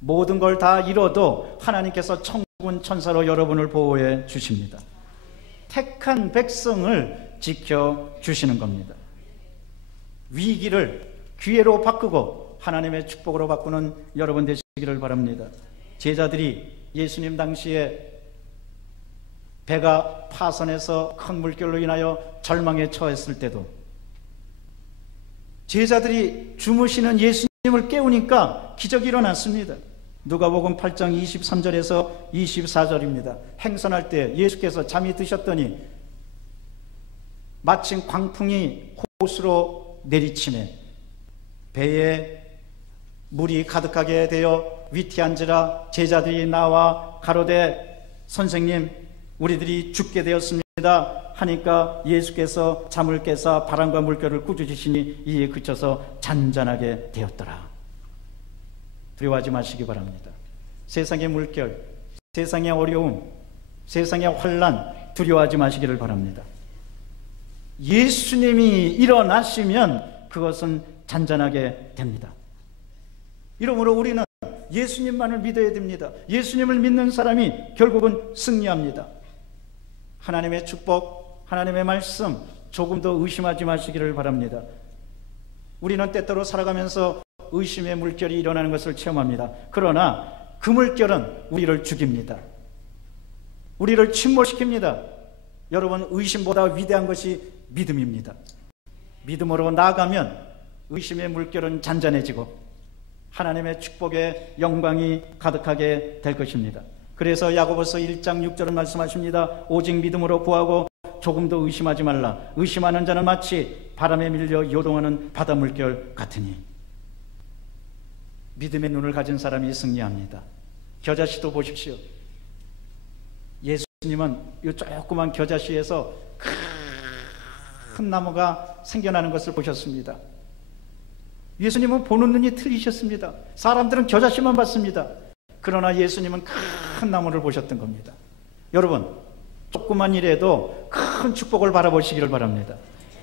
모든 걸 다 잃어도 하나님께서 천군 천사로 여러분을 보호해 주십니다. 택한 백성을 지켜주시는 겁니다. 위기를 기회로 바꾸고 하나님의 축복으로 바꾸는 여러분 되시기를 바랍니다. 제자들이 예수님 당시에 배가 파선해서 큰 물결로 인하여 절망에 처했을 때도 제자들이 주무시는 예수님을 깨우니까 기적이 일어났습니다. 누가복음 8장 23절에서 24절입니다. 행선할 때 예수께서 잠이 드셨더니 마침 광풍이 호수로 내리치네 배에 물이 가득하게 되어 위태한지라 제자들이 나와 가로되 선생님 우리들이 죽게 되었습니다 하니까 예수께서 잠을 깨사 바람과 물결을 꾸짖으시니 이에 그쳐서 잔잔하게 되었더라. 두려워하지 마시기 바랍니다. 세상의 물결, 세상의 어려움, 세상의 환난 두려워하지 마시기를 바랍니다. 예수님이 일어나시면 그것은 잔잔하게 됩니다. 이러므로 우리는 예수님만을 믿어야 됩니다. 예수님을 믿는 사람이 결국은 승리합니다. 하나님의 축복, 하나님의 말씀 조금도 의심하지 마시기를 바랍니다. 우리는 때때로 살아가면서 의심의 물결이 일어나는 것을 체험합니다. 그러나 그 물결은 우리를 죽입니다. 우리를 침몰시킵니다. 여러분, 의심보다 위대한 것이 믿음입니다. 믿음으로 나아가면 의심의 물결은 잔잔해지고 하나님의 축복의 영광이 가득하게 될 것입니다. 그래서 야고보서 1장 6절은 말씀하십니다. 오직 믿음으로 구하고 조금도 의심하지 말라. 의심하는 자는 마치 바람에 밀려 요동하는 바다 물결 같으니. 믿음의 눈을 가진 사람이 승리합니다. 겨자씨도 보십시오. 예수님은 이 조그만 겨자씨에서 큰 나무가 생겨나는 것을 보셨습니다. 예수님은 보는 눈이 틀리셨습니다. 사람들은 겨자씨만 봤습니다. 그러나 예수님은 큰 나무를 보셨던 겁니다. 여러분, 조그만 일에도 큰 축복을 바라보시기를 바랍니다.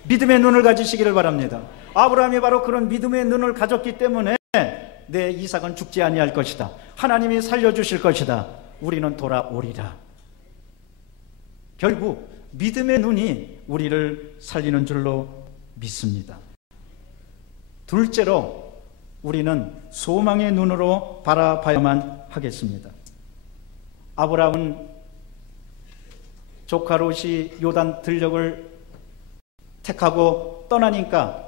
믿음의 눈을 가지시기를 바랍니다. 아브라함이 바로 그런 믿음의 눈을 가졌기 때문에 내 이삭은 죽지 아니할 것이다. 하나님이 살려주실 것이다. 우리는 돌아오리라. 결국 믿음의 눈이 우리를 살리는 줄로 믿습니다. 둘째로 우리는 소망의 눈으로 바라봐야만 하겠습니다. 아브라함은 조카 롯이 요단 들녘을 택하고 떠나니까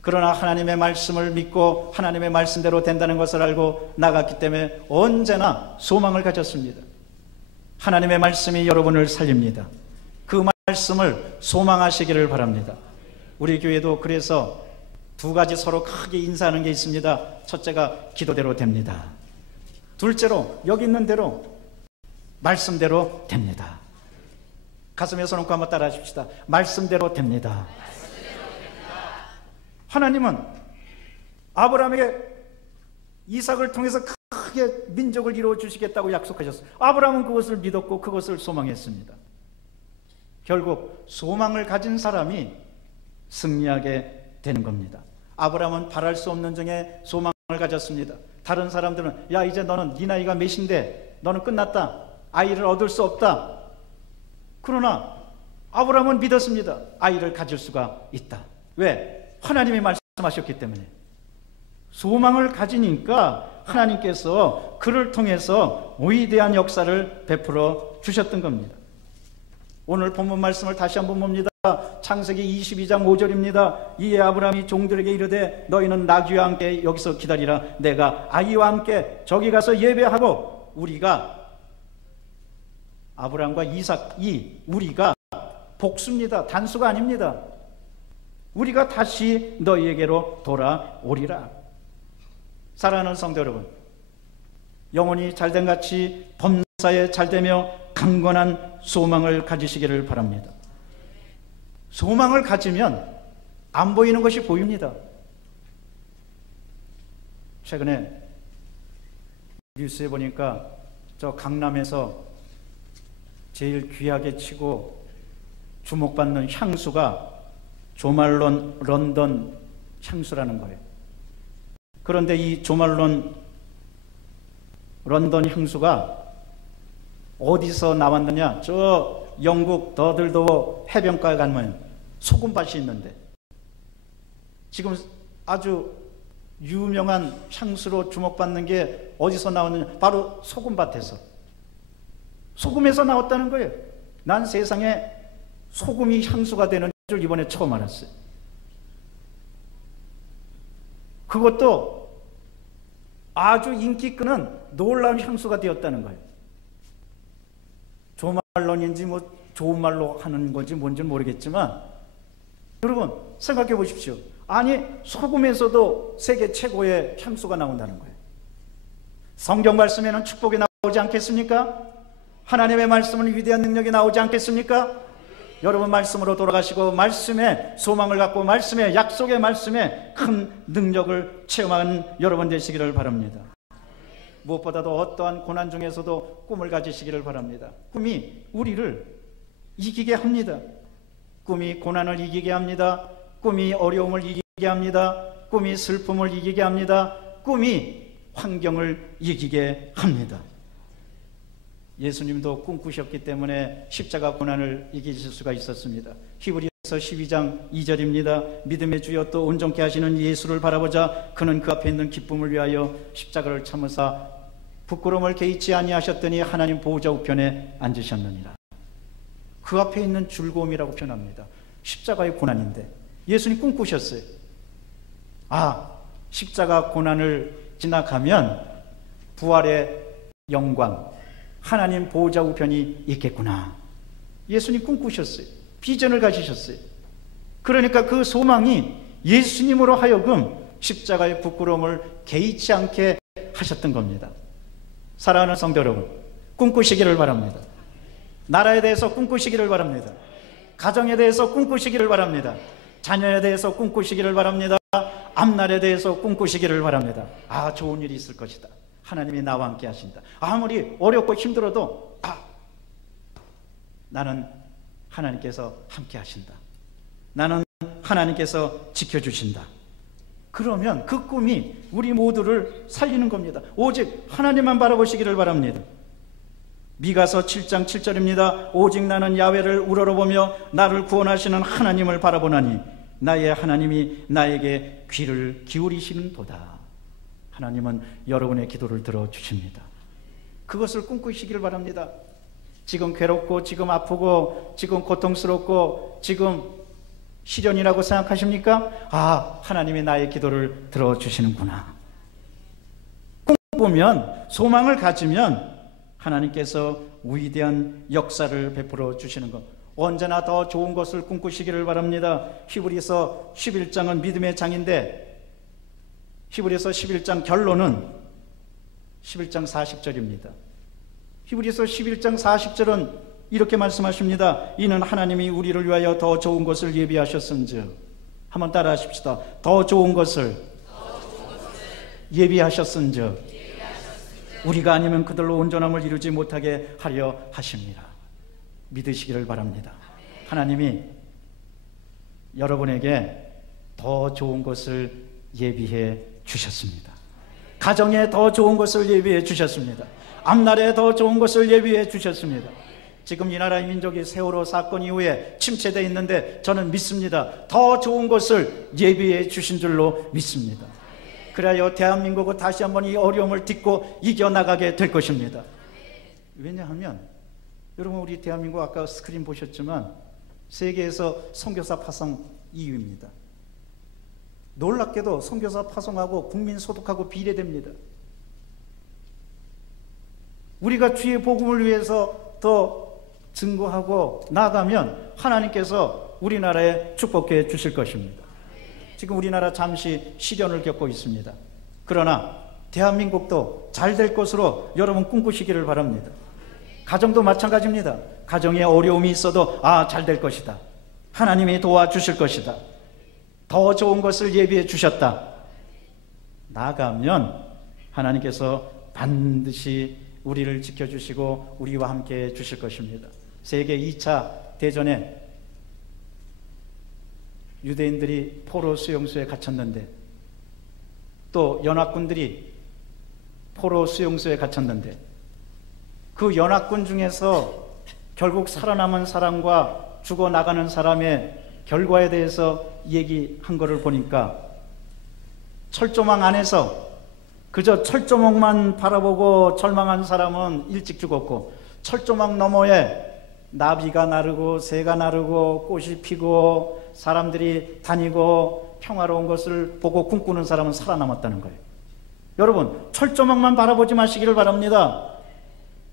그러나 하나님의 말씀을 믿고 하나님의 말씀대로 된다는 것을 알고 나갔기 때문에 언제나 소망을 가졌습니다. 하나님의 말씀이 여러분을 살립니다. 그 말씀을 소망하시기를 바랍니다. 우리 교회도 그래서 두 가지 서로 크게 인사하는 게 있습니다. 첫째가 기도대로 됩니다. 둘째로 여기 있는 대로 말씀대로 됩니다. 가슴에 손 얹고 한번 따라 하십시다. 말씀대로 됩니다. 하나님은 아브라함에게 이삭을 통해서 크게 민족을 이루어 주시겠다고 약속하셨어요. 아브라함은 그것을 믿었고 그것을 소망했습니다. 결국 소망을 가진 사람이 승리하게 되는 겁니다. 아브라함은 바랄 수 없는 중에 소망을 가졌습니다. 다른 사람들은 야 이제 너는 네 나이가 몇인데 너는 끝났다. 아이를 얻을 수 없다. 그러나 아브라함은 믿었습니다. 아이를 가질 수가 있다. 왜? 하나님이 말씀하셨기 때문에. 소망을 가지니까 하나님께서 그를 통해서 위대한 역사를 베풀어 주셨던 겁니다. 오늘 본문 말씀을 다시 한번 봅니다. 창세기 22장 5절입니다. 이에 아브라함이 종들에게 이르되 너희는 나귀와 함께 여기서 기다리라. 내가 아이와 함께 저기 가서 예배하고 우리가 아브라함과 이삭이 우리가 복수입니다. 단수가 아닙니다. 우리가 다시 너희에게로 돌아오리라. 사랑하는 성도 여러분, 영혼이 잘된 같이 범사에 잘되며 강건한 소망을 가지시기를 바랍니다. 소망을 가지면 안 보이는 것이 보입니다. 최근에 뉴스에 보니까 저 강남에서 제일 귀하게 치고 주목받는 향수가 조말론 런던 향수라는 거예요. 그런데 이 조말론 런던 향수가 어디서 나왔느냐? 저 영국 더들도어 해변가에 가면 소금밭이 있는데, 지금 아주 유명한 향수로 주목받는 게 어디서 나왔느냐? 바로 소금밭에서, 소금에서 나왔다는 거예요. 난 세상에 소금이 향수가 되는 줄 이번에 처음 알았어요. 그것도 아주 인기 끄는 놀라운 향수가 되었다는 거예요. 조말론인지 뭐 좋은 말로 하는 건지 뭔지는 모르겠지만, 여러분 생각해 보십시오. 아니, 소금에서도 세계 최고의 향수가 나온다는 거예요. 성경 말씀에는 축복이 나오지 않겠습니까? 하나님의 말씀은 위대한 능력이 나오지 않겠습니까? 여러분 말씀으로 돌아가시고 말씀에 소망을 갖고 말씀에, 약속의 말씀에 큰 능력을 체험하는 여러분 되시기를 바랍니다. 무엇보다도 어떠한 고난 중에서도 꿈을 가지시기를 바랍니다. 꿈이 우리를 이기게 합니다. 꿈이 고난을 이기게 합니다. 꿈이 어려움을 이기게 합니다. 꿈이 슬픔을 이기게 합니다. 꿈이 환경을 이기게 합니다. 예수님도 꿈꾸셨기 때문에 십자가 고난을 이기실 수가 있었습니다. 히브리서 12장 2절입니다. 믿음의 주여 또 온전케 하시는 예수를 바라보자. 그는 그 앞에 있는 기쁨을 위하여 십자가를 참으사 부끄러움을 개의치 아니하셨더니 하나님 보호자 우편에 앉으셨느니라. 그 앞에 있는 즐거움이라고 표현합니다. 십자가의 고난인데 예수님 꿈꾸셨어요. 아, 십자가 고난을 지나가면 부활의 영광, 하나님 보호자 우편이 있겠구나. 예수님 꿈꾸셨어요. 비전을 가지셨어요. 그러니까 그 소망이 예수님으로 하여금 십자가의 부끄러움을 개의치 않게 하셨던 겁니다. 사랑하는 성도 여러분, 꿈꾸시기를 바랍니다. 나라에 대해서 꿈꾸시기를 바랍니다. 가정에 대해서 꿈꾸시기를 바랍니다. 자녀에 대해서 꿈꾸시기를 바랍니다. 앞날에 대해서 꿈꾸시기를 바랍니다. 아, 좋은 일이 있을 것이다. 하나님이 나와 함께 하신다. 아무리 어렵고 힘들어도 나는 하나님께서 함께 하신다. 나는 하나님께서 지켜주신다. 그러면 그 꿈이 우리 모두를 살리는 겁니다. 오직 하나님만 바라보시기를 바랍니다. 미가서 7장 7절입니다. 오직 나는 야훼를 우러러보며 나를 구원하시는 하나님을 바라보나니 나의 하나님이 나에게 귀를 기울이시는 도다. 하나님은 여러분의 기도를 들어주십니다. 그것을 꿈꾸시기를 바랍니다. 지금 괴롭고 지금 아프고 지금 고통스럽고 지금 시련이라고 생각하십니까? 아, 하나님이 나의 기도를 들어주시는구나. 꿈꾸면, 소망을 가지면 하나님께서 위대한 역사를 베풀어 주시는 것, 언제나 더 좋은 것을 꿈꾸시기를 바랍니다. 히브리서 11장은 믿음의 장인데 히브리서 11장 결론은 11장 40절입니다. 히브리서 11장 40절은 이렇게 말씀하십니다. 이는 하나님이 우리를 위하여 더 좋은 것을 예비하셨은즉, 한번 따라 하십시다. 더 좋은 것을 예비하셨은즉 우리가 아니면 그들로 온전함을 이루지 못하게 하려 하십니다. 믿으시기를 바랍니다. 하나님이 여러분에게 더 좋은 것을 예비해 주셨습니다. 가정에 더 좋은 것을 예비해 주셨습니다. 앞날에 더 좋은 것을 예비해 주셨습니다. 지금 이 나라의 민족이 세월호 사건 이후에 침체되어 있는데 저는 믿습니다. 더 좋은 것을 예비해 주신 줄로 믿습니다. 그래야 대한민국은 다시 한번 이 어려움을 딛고 이겨나가게 될 것입니다. 왜냐하면 여러분, 우리 대한민국 아까 스크린 보셨지만 세계에서 선교사 파송 2위입니다. 놀랍게도 선교사 파송하고 국민 소득하고 비례됩니다. 우리가 주의 복음을 위해서 더 증거하고 나아가면 하나님께서 우리나라에 축복해 주실 것입니다. 지금 우리나라 잠시 시련을 겪고 있습니다. 그러나 대한민국도 잘 될 것으로 여러분 꿈꾸시기를 바랍니다. 가정도 마찬가지입니다. 가정에 어려움이 있어도 잘 될 것이다. 하나님이 도와주실 것이다. 더 좋은 것을 예비해 주셨다. 나가면 하나님께서 반드시 우리를 지켜주시고 우리와 함께 주실 것입니다. 세계 2차 대전에 유대인들이 포로 수용소에 갇혔는데, 또 연합군들이 포로 수용소에 갇혔는데, 그 연합군 중에서 결국 살아남은 사람과 죽어나가는 사람의 결과에 대해서 얘기한 것을 보니까, 철조망 안에서 그저 철조망만 바라보고 절망한 사람은 일찍 죽었고, 철조망 너머에 나비가 나르고 새가 나르고 꽃이 피고 사람들이 다니고 평화로운 것을 보고 꿈꾸는 사람은 살아남았다는 거예요. 여러분, 철조망만 바라보지 마시기를 바랍니다.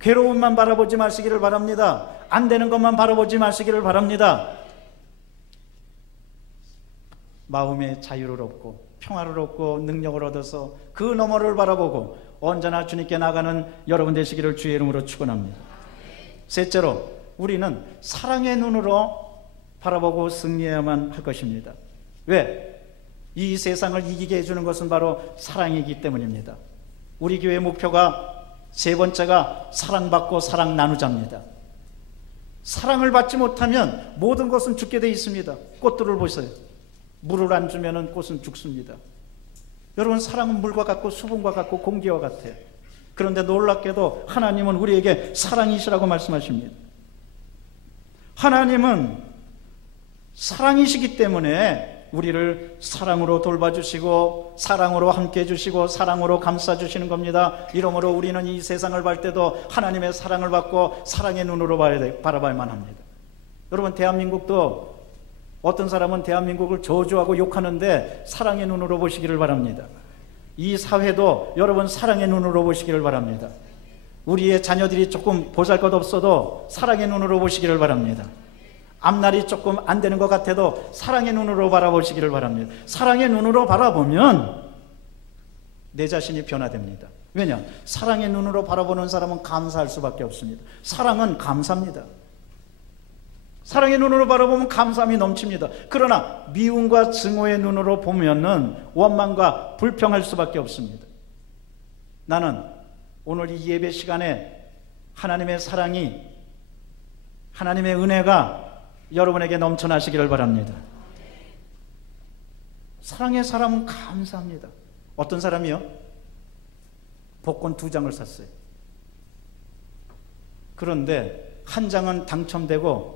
괴로움만 바라보지 마시기를 바랍니다. 안 되는 것만 바라보지 마시기를 바랍니다. 마음의 자유를 얻고 평화를 얻고 능력을 얻어서 그 너머를 바라보고 언제나 주님께 나가는 여러분 되시기를 주의 이름으로 축원합니다. 셋째로, 우리는 사랑의 눈으로 바라보고 승리해야만 할 것입니다. 왜? 이 세상을 이기게 해주는 것은 바로 사랑이기 때문입니다. 우리 교회의 목표가 세 번째가 사랑받고 사랑 나누자입니다. 사랑을 받지 못하면 모든 것은 죽게 돼 있습니다. 꽃들을 보세요. 물을 안 주면 꽃은 죽습니다. 여러분, 사랑은 물과 같고 수분과 같고 공기와 같아요. 그런데 놀랍게도 하나님은 우리에게 사랑이시라고 말씀하십니다. 하나님은 사랑이시기 때문에 우리를 사랑으로 돌봐주시고 사랑으로 함께 해주시고 사랑으로 감싸주시는 겁니다. 이러므로 우리는 이 세상을 볼 때도 하나님의 사랑을 받고 사랑의 눈으로 바라봐야만 합니다. 여러분, 대한민국도 어떤 사람은 대한민국을 저주하고 욕하는데 사랑의 눈으로 보시기를 바랍니다. 이 사회도 여러분 사랑의 눈으로 보시기를 바랍니다. 우리의 자녀들이 조금 보잘것없어도 사랑의 눈으로 보시기를 바랍니다. 앞날이 조금 안 되는 것 같아도 사랑의 눈으로 바라보시기를 바랍니다. 사랑의 눈으로 바라보면 내 자신이 변화됩니다. 왜냐? 사랑의 눈으로 바라보는 사람은 감사할 수밖에 없습니다. 사랑은 감사입니다. 사랑의 눈으로 바라보면 감사함이 넘칩니다. 그러나 미움과 증오의 눈으로 보면은 원망과 불평할 수밖에 없습니다. 나는 오늘 이 예배 시간에 하나님의 사랑이, 하나님의 은혜가 여러분에게 넘쳐나시기를 바랍니다. 사랑의 사람은 감사합니다. 어떤 사람이요? 복권 2장을 샀어요. 그런데 한 장은 당첨되고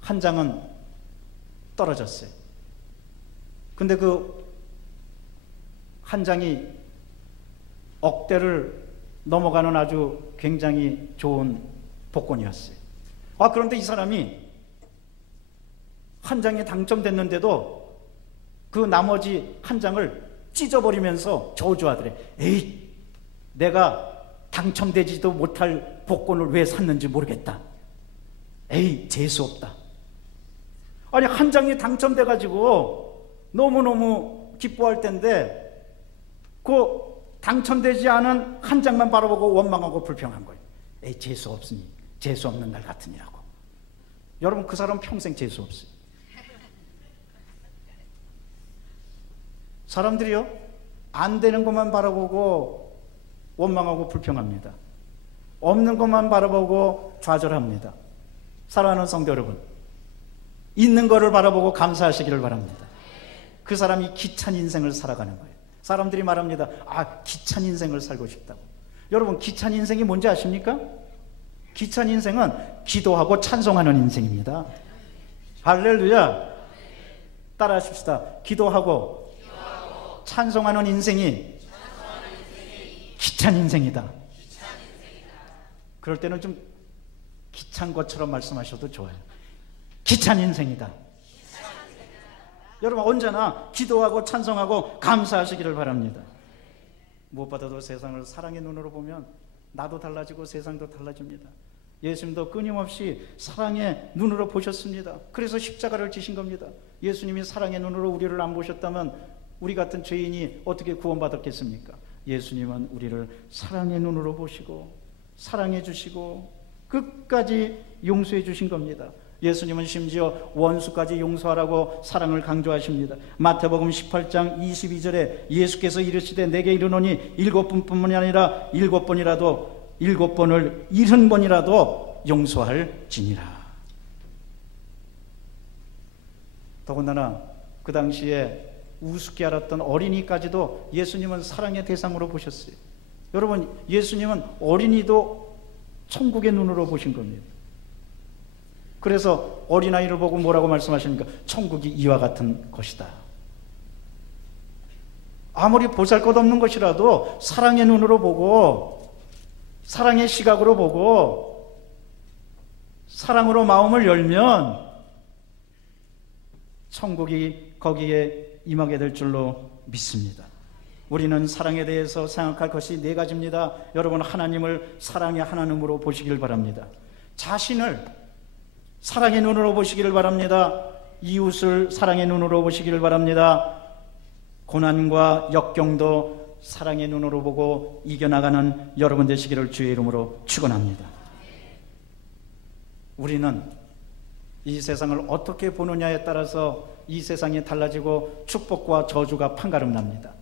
한 장은 떨어졌어요. 근데 그 한 장이 억대를 넘어가는 아주 굉장히 좋은 복권이었어요. 그런데 이 사람이 한 장이 당첨됐는데도 그 나머지 한 장을 찢어버리면서 저주하더래. 에이, 내가 당첨되지도 못할 복권을 왜 샀는지 모르겠다. 에이, 재수없다. 아니, 한 장이 당첨돼가지고 너무너무 기뻐할 텐데 그 당첨되지 않은 한 장만 바라보고 원망하고 불평한 거예요. 에이, 재수없으니 재수없는 날 같으니라고. 여러분, 그 사람 평생 재수없어요. 사람들이요, 안 되는 것만 바라보고 원망하고 불평합니다. 없는 것만 바라보고 좌절합니다. 사랑하는 성도 여러분, 있는 것을 바라보고 감사하시기를 바랍니다. 그 사람이 기찬 인생을 살아가는 거예요. 사람들이 말합니다. 기찬 인생을 살고 싶다고. 여러분, 기찬 인생이 뭔지 아십니까? 기찬 인생은 기도하고 찬송하는 인생입니다. 할렐루야. 따라 하십시다. 기도하고 찬송하는 인생이 기찬 인생이다. 그럴 때는 좀 기찬 것처럼 말씀하셔도 좋아요. 기찬 인생이다. 여러분, 언제나 기도하고 찬송하고 감사하시기를 바랍니다. 무엇보다도 세상을 사랑의 눈으로 보면 나도 달라지고 세상도 달라집니다. 예수님도 끊임없이 사랑의 눈으로 보셨습니다. 그래서 십자가를 지신 겁니다. 예수님이 사랑의 눈으로 우리를 안 보셨다면 우리 같은 죄인이 어떻게 구원받았겠습니까? 예수님은 우리를 사랑의 눈으로 보시고 사랑해 주시고 끝까지 용서해 주신 겁니다. 예수님은 심지어 원수까지 용서하라고 사랑을 강조하십니다. 마태복음 18장 22절에 예수께서 이르시되 내게 이르노니 7번뿐만이 아니라 7번을 70번이라도 용서할지니라. 더군다나 그 당시에 우습게 알았던 어린이까지도 예수님은 사랑의 대상으로 보셨어요. 여러분, 예수님은 어린이도 천국의 눈으로 보신 겁니다. 그래서 어린아이를 보고 뭐라고 말씀하십니까? 천국이 이와 같은 것이다. 아무리 보잘것없는 것이라도 사랑의 눈으로 보고, 사랑의 시각으로 보고, 사랑으로 마음을 열면 천국이 거기에 임하게 될 줄로 믿습니다. 우리는 사랑에 대해서 생각할 것이 4가지입니다. 여러분, 하나님을 사랑의 하나님으로 보시길 바랍니다. 자신을 사랑의 눈으로 보시기를 바랍니다. 이웃을 사랑의 눈으로 보시기를 바랍니다. 고난과 역경도 사랑의 눈으로 보고 이겨나가는 여러분 되시기를 주의 이름으로 축원합니다. 우리는 이 세상을 어떻게 보느냐에 따라서 이 세상이 달라지고 축복과 저주가 판가름 납니다.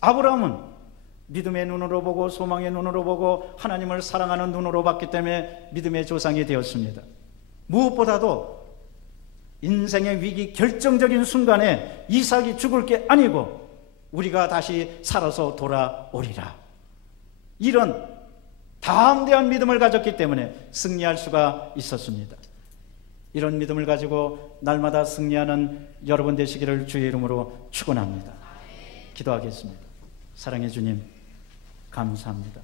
아브라함은 믿음의 눈으로 보고 소망의 눈으로 보고 하나님을 사랑하는 눈으로 봤기 때문에 믿음의 조상이 되었습니다. 무엇보다도 인생의 위기 결정적인 순간에 이삭이 죽을 게 아니고 우리가 다시 살아서 돌아오리라, 이런 담대한 믿음을 가졌기 때문에 승리할 수가 있었습니다. 이런 믿음을 가지고 날마다 승리하는 여러분 되시기를 주의 이름으로 축원합니다. 기도하겠습니다. 사랑의 주님, 감사합니다.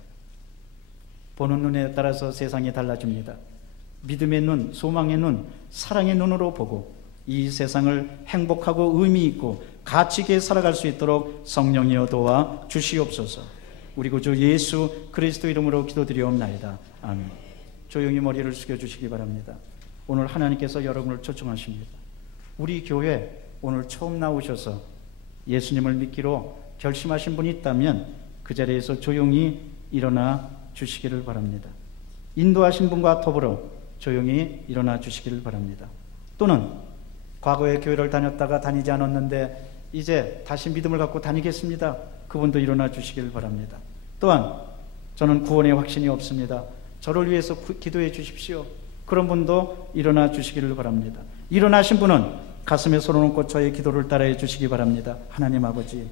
보는 눈에 따라서 세상이 달라집니다. 믿음의 눈, 소망의 눈, 사랑의 눈으로 보고 이 세상을 행복하고 의미 있고 가치 있게 살아갈 수 있도록 성령이여 도와 주시옵소서. 우리 구주 예수 그리스도 이름으로 기도드리옵나이다. 아멘. 조용히 머리를 숙여주시기 바랍니다. 오늘 하나님께서 여러분을 초청하십니다. 우리 교회 오늘 처음 나오셔서 예수님을 믿기로 결심하신 분이 있다면 그 자리에서 조용히 일어나 주시기를 바랍니다. 인도하신 분과 더불어 조용히 일어나 주시기를 바랍니다. 또는 과거에 교회를 다녔다가 다니지 않았는데 이제 다시 믿음을 갖고 다니겠습니다. 그분도 일어나 주시기를 바랍니다. 또한 저는 구원의 확신이 없습니다. 저를 위해서 기도해 주십시오. 그런 분도 일어나 주시기를 바랍니다. 일어나신 분은 가슴에 손을 얹고 저의 기도를 따라해 주시기 바랍니다. 하나님 아버지,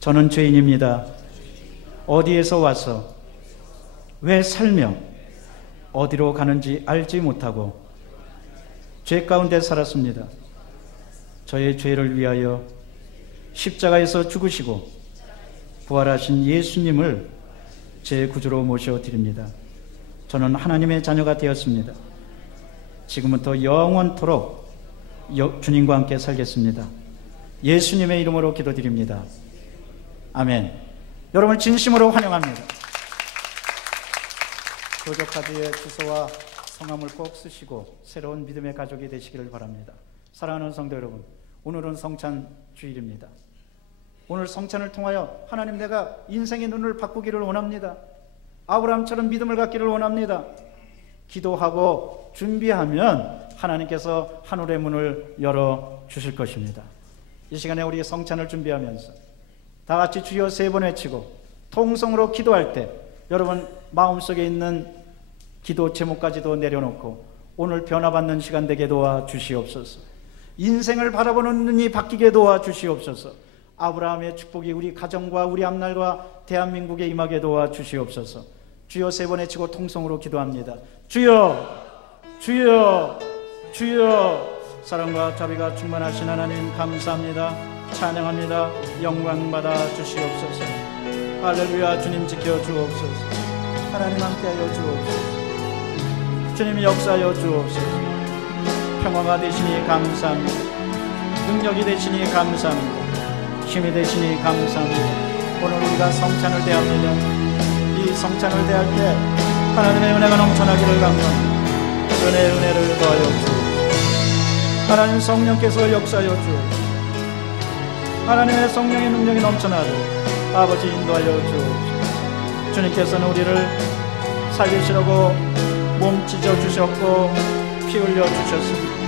저는 죄인입니다. 어디에서 와서 왜 살며 어디로 가는지 알지 못하고 죄 가운데 살았습니다. 저의 죄를 위하여 십자가에서 죽으시고 부활하신 예수님을 제 구주로 모셔드립니다. 저는 하나님의 자녀가 되었습니다. 지금부터 영원토록 주님과 함께 살겠습니다. 예수님의 이름으로 기도드립니다. 아멘. 여러분 진심으로 환영합니다. 교적카드의 주소와 성함을 꼭 쓰시고 새로운 믿음의 가족이 되시기를 바랍니다. 사랑하는 성도 여러분, 오늘은 성찬 주일입니다. 오늘 성찬을 통하여 하나님, 내가 인생의 눈을 바꾸기를 원합니다. 아브라함처럼 믿음을 갖기를 원합니다. 기도하고 준비하면 하나님께서 하늘의 문을 열어주실 것입니다. 이 시간에 우리 성찬을 준비하면서 다 같이 주여 3번 외치고 통성으로 기도할 때 여러분 마음속에 있는 기도 제목까지도 내려놓고 오늘 변화받는 시간 되게 도와주시옵소서. 인생을 바라보는 눈이 바뀌게 도와주시옵소서. 아브라함의 축복이 우리 가정과 우리 앞날과 대한민국에 임하게 도와주시옵소서. 주여 3번 외치고 통성으로 기도합니다. 주여, 주여, 주여. 사랑과 자비가 충만하신 하나님 감사합니다. 찬양합니다. 영광 받아 주시옵소서. 할렐루야. 주님 지켜주옵소서. 하나님 함께하여 주옵소서. 주님이 역사하여 주옵소서. 평화가 되시니 감사합니다. 능력이 되시니 감사합니다. 힘이 되시니 감사합니다. 오늘 우리가 성찬을 대합니다. 이 성찬을 대할 때 하나님의 은혜가 넘쳐나기를 간구합니다. 은혜를 더하여 주옵소서. 하나님 성령께서 역사하여 주옵소서. 하나님의 성령의 능력이 넘쳐나도록 아버지 인도하여 주옵소서. 주님께서는 우리를 살리시려고 몸 찢어 주셨고 피 흘려 주셨습니다.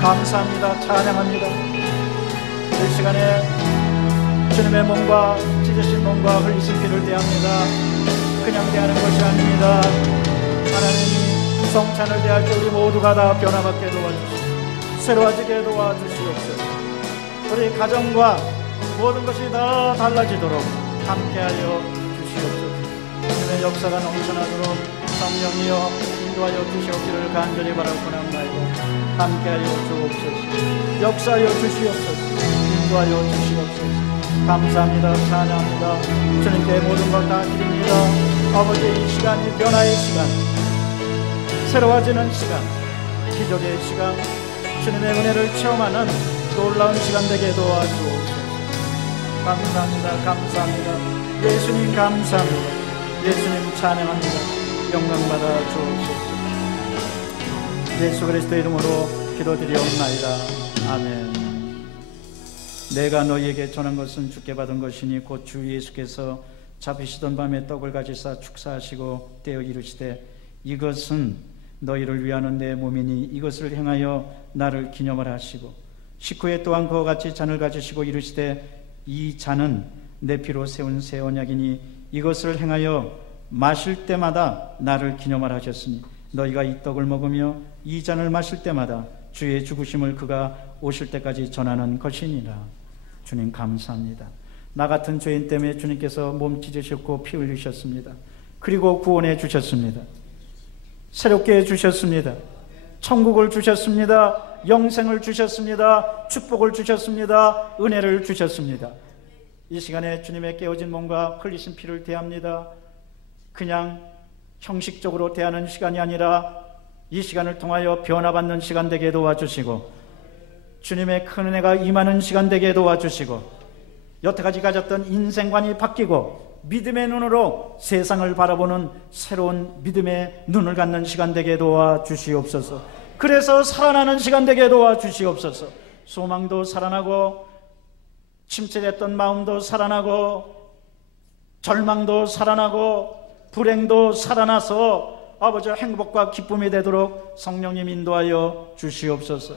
감사합니다. 찬양합니다. 이 시간에 주님의 몸과 찢으신 몸과 흘리신 피를 대합니다. 그냥 대하는 것이 아닙니다. 하나님이 성찬을 대할 때 우리 모두가 다 변화받게 도와주시고 새로워지게 도와주시옵소서. 우리 가정과 모든 것이 다 달라지도록 함께하여 주시옵소서. 주님의 역사가 넘쳐나도록 성령이여 인도하여 주시옵기를 간절히 바라옵나이다. 함께하여 주옵소서. 역사하여 주시옵소서. 인도하여 주시옵소서. 감사합니다. 찬양합니다. 주님께 모든 것 다 드립니다. 아버지, 이 시간이 변화의 시간, 새로워지는 시간, 기적의 시간, 주님의 은혜를 체험하는 놀라운 시간 되게 도와주옵소서. 감사합니다. 감사합니다. 예수님 감사합니다. 예수님 찬양합니다. 영광받아 주옵소서. 예수 그리스도의 이름으로 기도드리옵나이다. 아멘. 내가 너희에게 전한 것은 주께 받은 것이니 곧 주 예수께서 잡히시던 밤에 떡을 가지사 축사하시고 떼어 이르시되 이것은 너희를 위하는 내 몸이니 이것을 행하여 나를 기념을 하시고 식후에 또한 그와 같이 잔을 가지시고 이르시되 이 잔은 내 피로 세운 새 언약이니 이것을 행하여 마실 때마다 나를 기념을 하셨으니 너희가 이 떡을 먹으며 이 잔을 마실 때마다 주의 죽으심을 그가 오실 때까지 전하는 것이니라. 주님 감사합니다. 나 같은 죄인 때문에 주님께서 몸 찢으셨고 피 흘리셨습니다. 그리고 구원해 주셨습니다. 새롭게 해주셨습니다. 천국을 주셨습니다. 영생을 주셨습니다. 축복을 주셨습니다. 은혜를 주셨습니다. 이 시간에 주님의 깨어진 몸과 흘리신 피를 대합니다. 그냥 형식적으로 대하는 시간이 아니라 이 시간을 통하여 변화받는 시간 되게 도와주시고 주님의 큰 은혜가 임하는 시간 되게 도와주시고 여태까지 가졌던 인생관이 바뀌고 믿음의 눈으로 세상을 바라보는 새로운 믿음의 눈을 갖는 시간 되게 도와주시옵소서. 그래서 살아나는 시간 되게 도와주시옵소서. 소망도 살아나고 침체됐던 마음도 살아나고 절망도 살아나고 불행도 살아나서 아버지 행복과 기쁨이 되도록 성령님 인도하여 주시옵소서.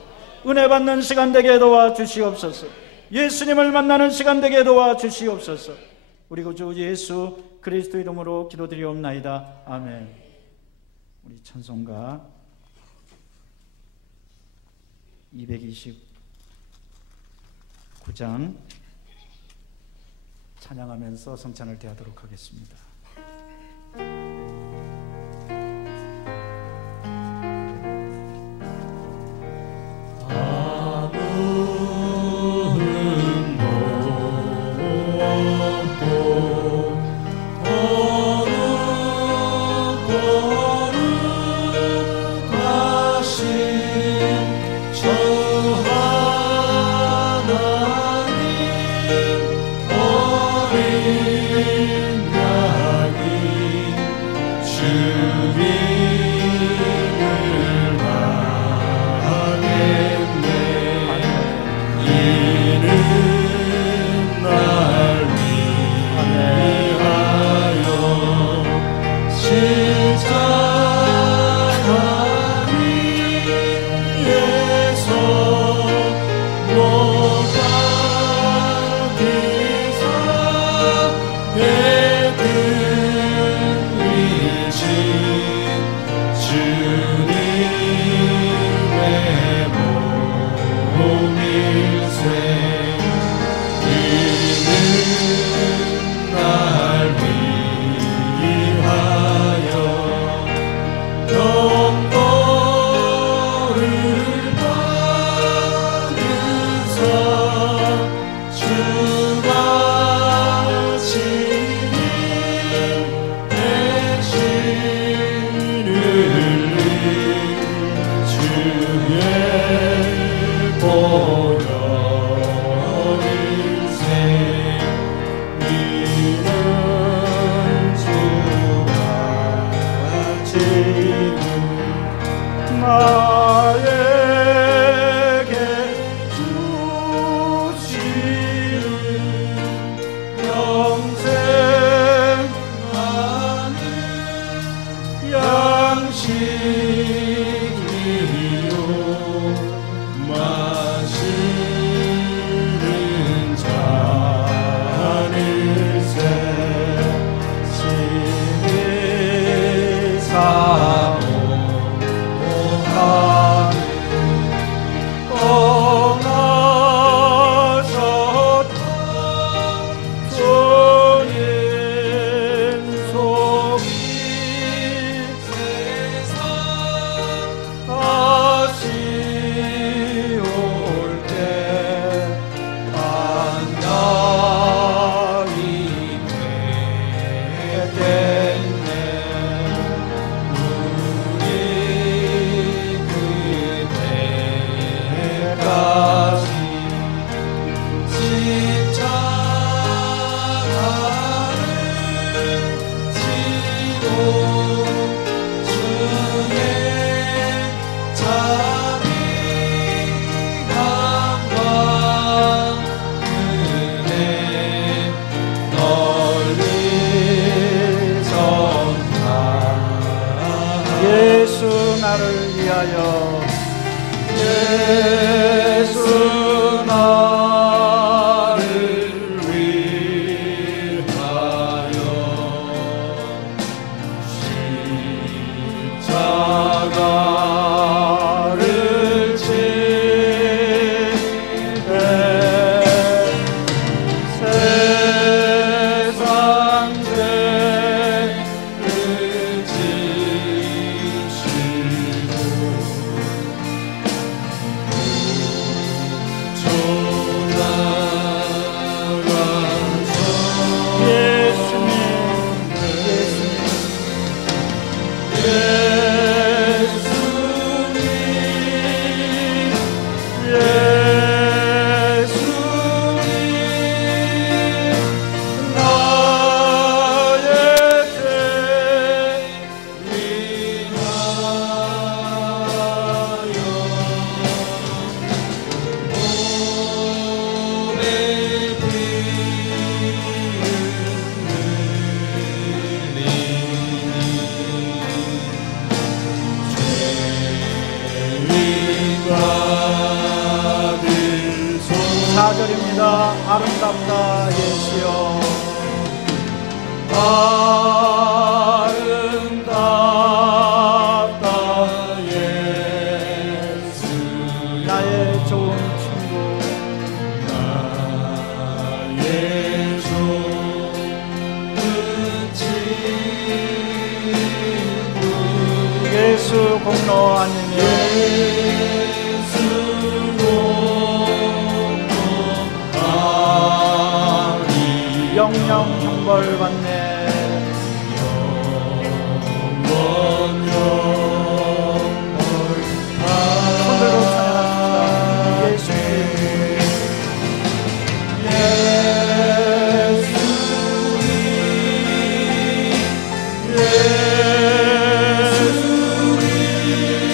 은혜 받는 시간 되게 도와주시옵소서. 예수님을 만나는 시간 되게 도와주시옵소서. 우리 구주 예수 그리스도 이름으로 기도드리옵나이다. 아멘. 우리 찬송가 229장 찬양하면서 성찬을 대하도록 하겠습니다. 양식이요 마시는 잔일세 심히 사모하는 떠나셨다 주님 속이 세상 다시 올 때 만나이 되겠네 우리 그때까지 십자가를 지고 주의 자비감과 은혜 널리 전하라 예수 나를 위하여 예수 나를 위하여 십자가를 지되 세상 죄를 지시고 아름답다 예수여 아름답다 예수 나의 좋은 친구 나의 좋은 친구 예수 공로 아니며 영영 형벌 받네 손들고 찬양합시다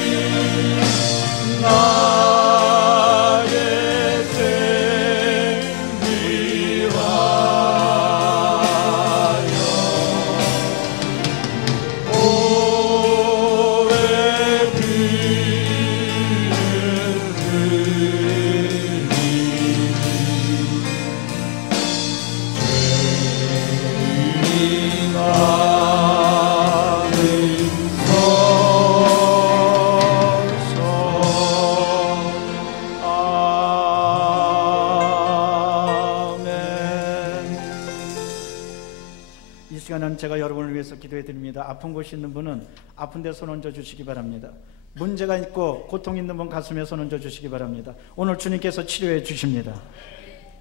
제가 여러분을 위해서 기도해 드립니다. 아픈 곳이 있는 분은 아픈 데 손 얹어 주시기 바랍니다. 문제가 있고 고통 있는 분 가슴에 손 얹어 주시기 바랍니다. 오늘 주님께서 치료해 주십니다.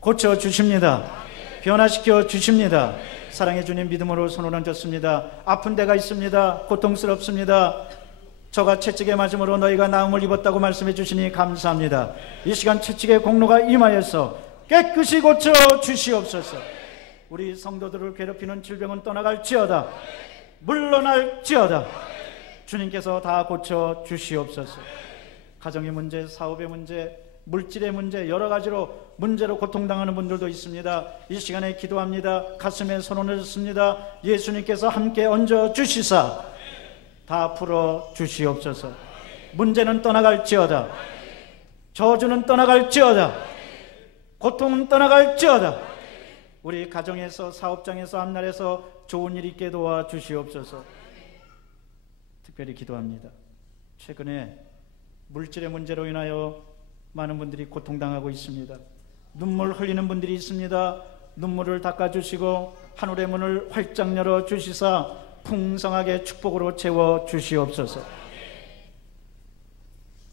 고쳐 주십니다. 변화시켜 주십니다. 사랑해 주님 믿음으로 손을 얹었습니다. 아픈 데가 있습니다. 고통스럽습니다. 저가 채찍에 맞음으로 너희가 나음을 입었다고 말씀해 주시니 감사합니다. 이 시간 채찍의 공로가 임하여서 깨끗이 고쳐 주시옵소서. 우리 성도들을 괴롭히는 질병은 떠나갈지어다. 물러날지어다. 주님께서 다 고쳐 주시옵소서. 가정의 문제, 사업의 문제, 물질의 문제, 여러 가지로 문제로 고통당하는 분들도 있습니다. 이 시간에 기도합니다. 가슴에 손을 얹습니다. 예수님께서 함께 얹어 주시사 다 풀어 주시옵소서. 문제는 떠나갈지어다. 저주는 떠나갈지어다. 고통은 떠나갈지어다. 우리 가정에서, 사업장에서, 앞날에서 좋은 일 있게 도와 주시옵소서. 특별히 기도합니다. 최근에 물질의 문제로 인하여 많은 분들이 고통당하고 있습니다. 눈물 흘리는 분들이 있습니다. 눈물을 닦아주시고 하늘의 문을 활짝 열어 주시사 풍성하게 축복으로 채워 주시옵소서.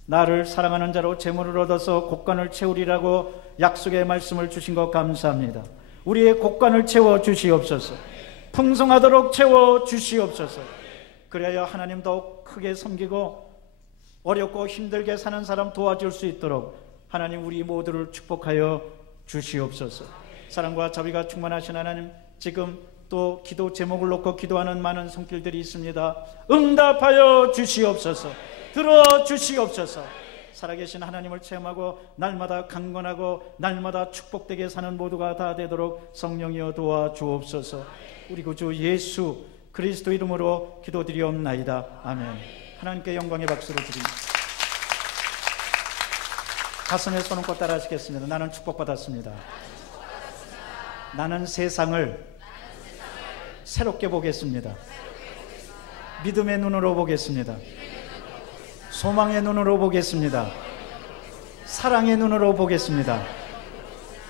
나를 사랑하는 자로 재물을 얻어서 곳간을 채우리라고 약속의 말씀을 주신 것 감사합니다. 우리의 곳간을 채워 주시옵소서. 풍성하도록 채워 주시옵소서. 그래야 하나님 더욱 크게 섬기고 어렵고 힘들게 사는 사람 도와줄 수 있도록 하나님 우리 모두를 축복하여 주시옵소서. 사랑과 자비가 충만하신 하나님, 지금 또 기도 제목을 놓고 기도하는 많은 손길들이 있습니다. 응답하여 주시옵소서. 들어주시옵소서. 살아계신 하나님을 체험하고 날마다 강건하고 날마다 축복되게 사는 모두가 다 되도록 성령이여 도와주옵소서. 우리 구주 예수 그리스도 이름으로 기도드리옵나이다. 아멘. 하나님께 영광의 박수를 드립니다. 가슴에 손 얹고 따라 하시겠습니다. 나는 축복받았습니다. 나는 세상을 새롭게 보겠습니다. 믿음의 눈으로 보겠습니다. 소망의 눈으로 보겠습니다. 사랑의 눈으로 보겠습니다.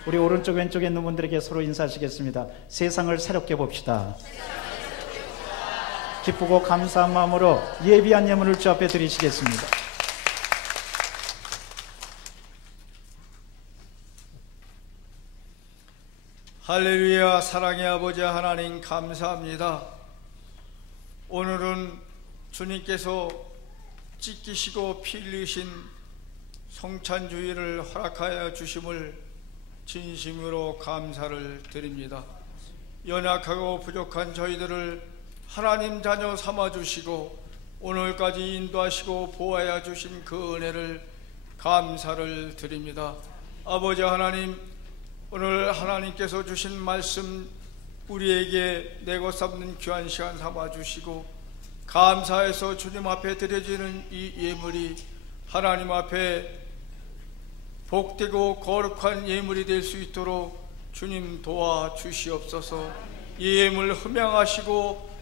우리 오른쪽 왼쪽에 있는 분들에게 서로 인사하시겠습니다. 세상을 새롭게 봅시다. 기쁘고 감사한 마음으로 예비한 예물을 주 앞에 드리시겠습니다. 할렐루야. 사랑의 아버지 하나님 감사합니다. 오늘은 주님께서 찢기시고 피 흘리신 성찬주의를 허락하여 주심을 진심으로 감사를 드립니다. 연약하고 부족한 저희들을 하나님 자녀 삼아주시고 오늘까지 인도하시고 보호하여 주신 그 은혜를 감사를 드립니다. 아버지 하나님, 오늘 하나님께서 주신 말씀 우리에게 내고 삼는 귀한 시간 삼아주시고 감사해서 주님 앞에 드려지는 이 예물이 하나님 앞에 복되고 거룩한 예물이 될 수 있도록 주님 도와주시옵소서. 이 예물 흠양하시고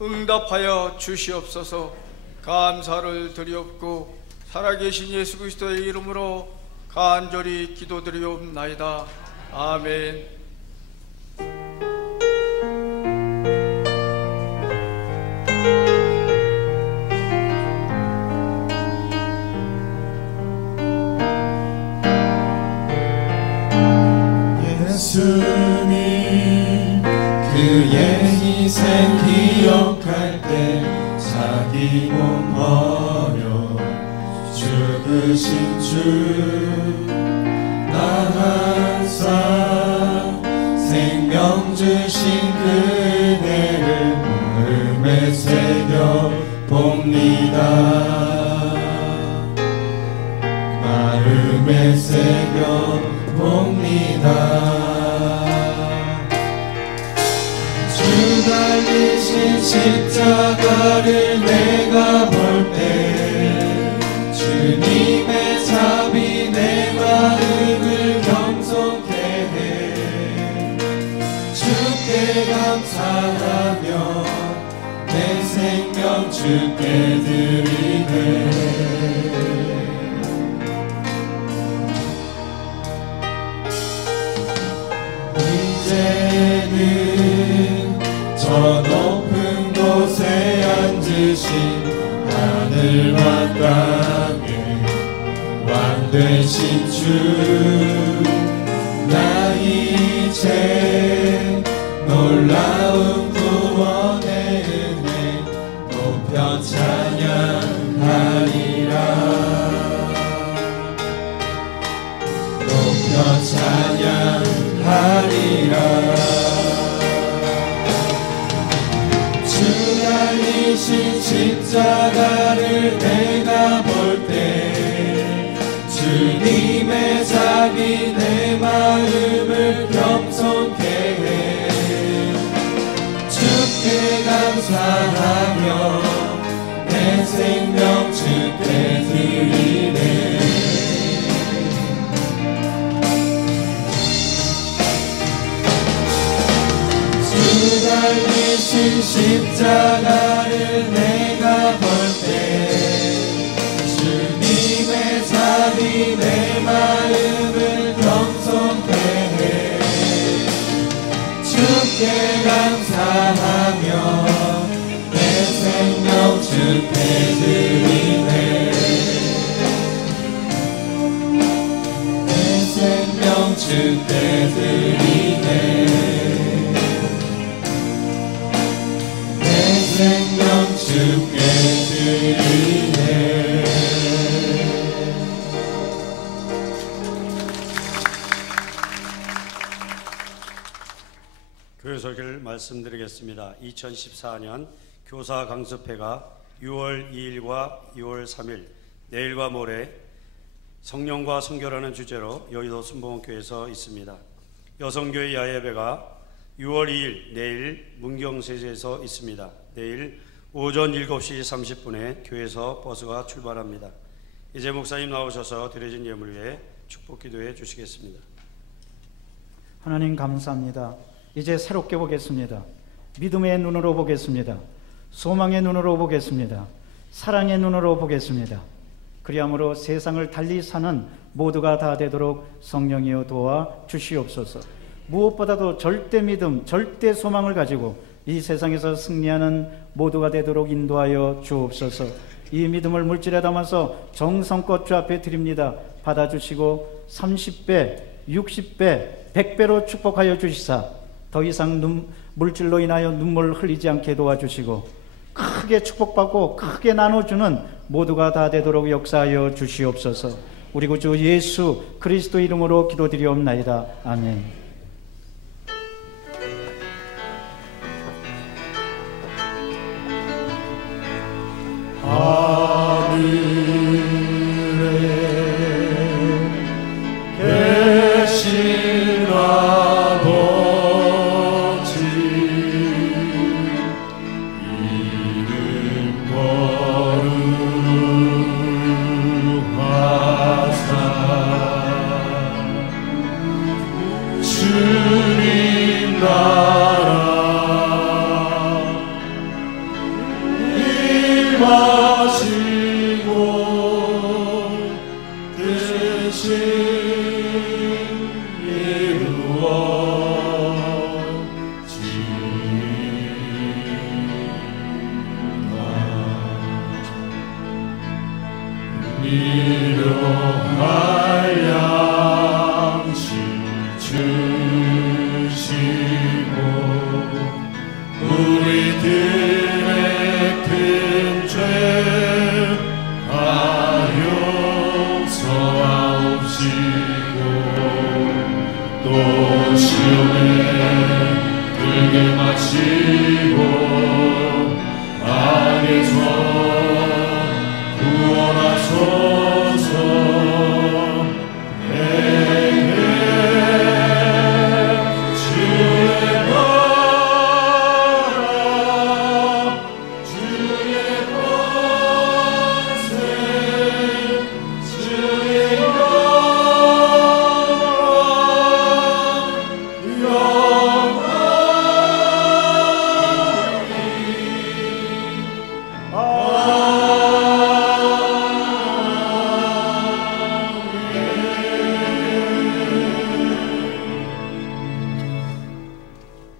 응답하여 주시옵소서. 감사를 드리옵고 살아계신 예수 그리스도의 이름으로 간절히 기도드리옵나이다. 아멘. 예수님 그의 희생 기억할 때 자기 몸 버려 죽으신 주 나 항상 생명 주신 그 은혜를 마음에 새겨 봅니다. 마음에 새겨 봅니다. 주 달리신 십자가를 내가 볼 때 주님의 자비 내 마음을 경솔케 해. 주께 감사하며 내 생명 주께 드리네. 이제는 저 높은 곳에 앉으신 하늘과 땅의 왕 되신 주, 나 이제 놀라운 구원의 은혜 높여 찬양하리라. 높여 찬양하리라. 주 달리신 십자가를 내가 볼 때 주님의 자비 내 마음을 겸손케 해. 주께 감사하며 십자가를 내가 볼 때 주님의 자비 내 마음을 겸손케 해. 주께 감사하며 내 생명 주께 드리네. 내 생명 주께 드리네. 생명 주께 드리네. 교회소개를 말씀드리겠습니다. 2014년 교사 강습회가 6월 2일과 6월 3일 내일과 모레 성령과 선교라는 주제로 여의도 순복음교회에서 있습니다. 여성교회 야예배가 6월 2일 내일 문경세제에서 있습니다. 내일 오전 7시 30분에 교회에서 버스가 출발합니다. 이제 목사님 나오셔서 드려진 예물 위해 축복 기도해 주시겠습니다. 하나님 감사합니다. 이제 새롭게 보겠습니다. 믿음의 눈으로 보겠습니다. 소망의 눈으로 보겠습니다. 사랑의 눈으로 보겠습니다. 그리함으로 세상을 달리 사는 모두가 다 되도록 성령이여 도와 주시옵소서. 무엇보다도 절대 믿음, 절대 소망을 가지고 이 세상에서 승리하는 모두가 되도록 인도하여 주옵소서. 이 믿음을 물질에 담아서 정성껏 주 앞에 드립니다. 받아주시고 30배, 60배, 100배로 축복하여 주시사 더 이상 물질로 인하여 눈물 흘리지 않게 도와주시고 크게 축복받고 크게 나눠주는 모두가 다 되도록 역사하여 주시옵소서. 우리 구주 예수 그리스도 이름으로 기도드리옵나이다. 아멘.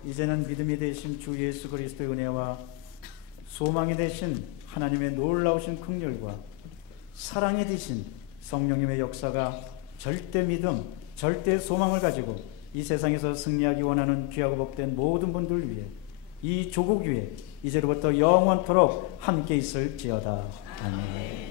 이제는 믿음이 되신 주 예수 그리스도의 은혜와 소망이 되신 하나님의 놀라우신 긍휼과 사랑이 되신 성령님의 역사가 절대 믿음, 절대 소망을 가지고 이 세상에서 승리하기 원하는 귀하고 복된 모든 분들 위해 이 조국 위에 이제로부터 영원토록 함께 있을지어다. 아멘.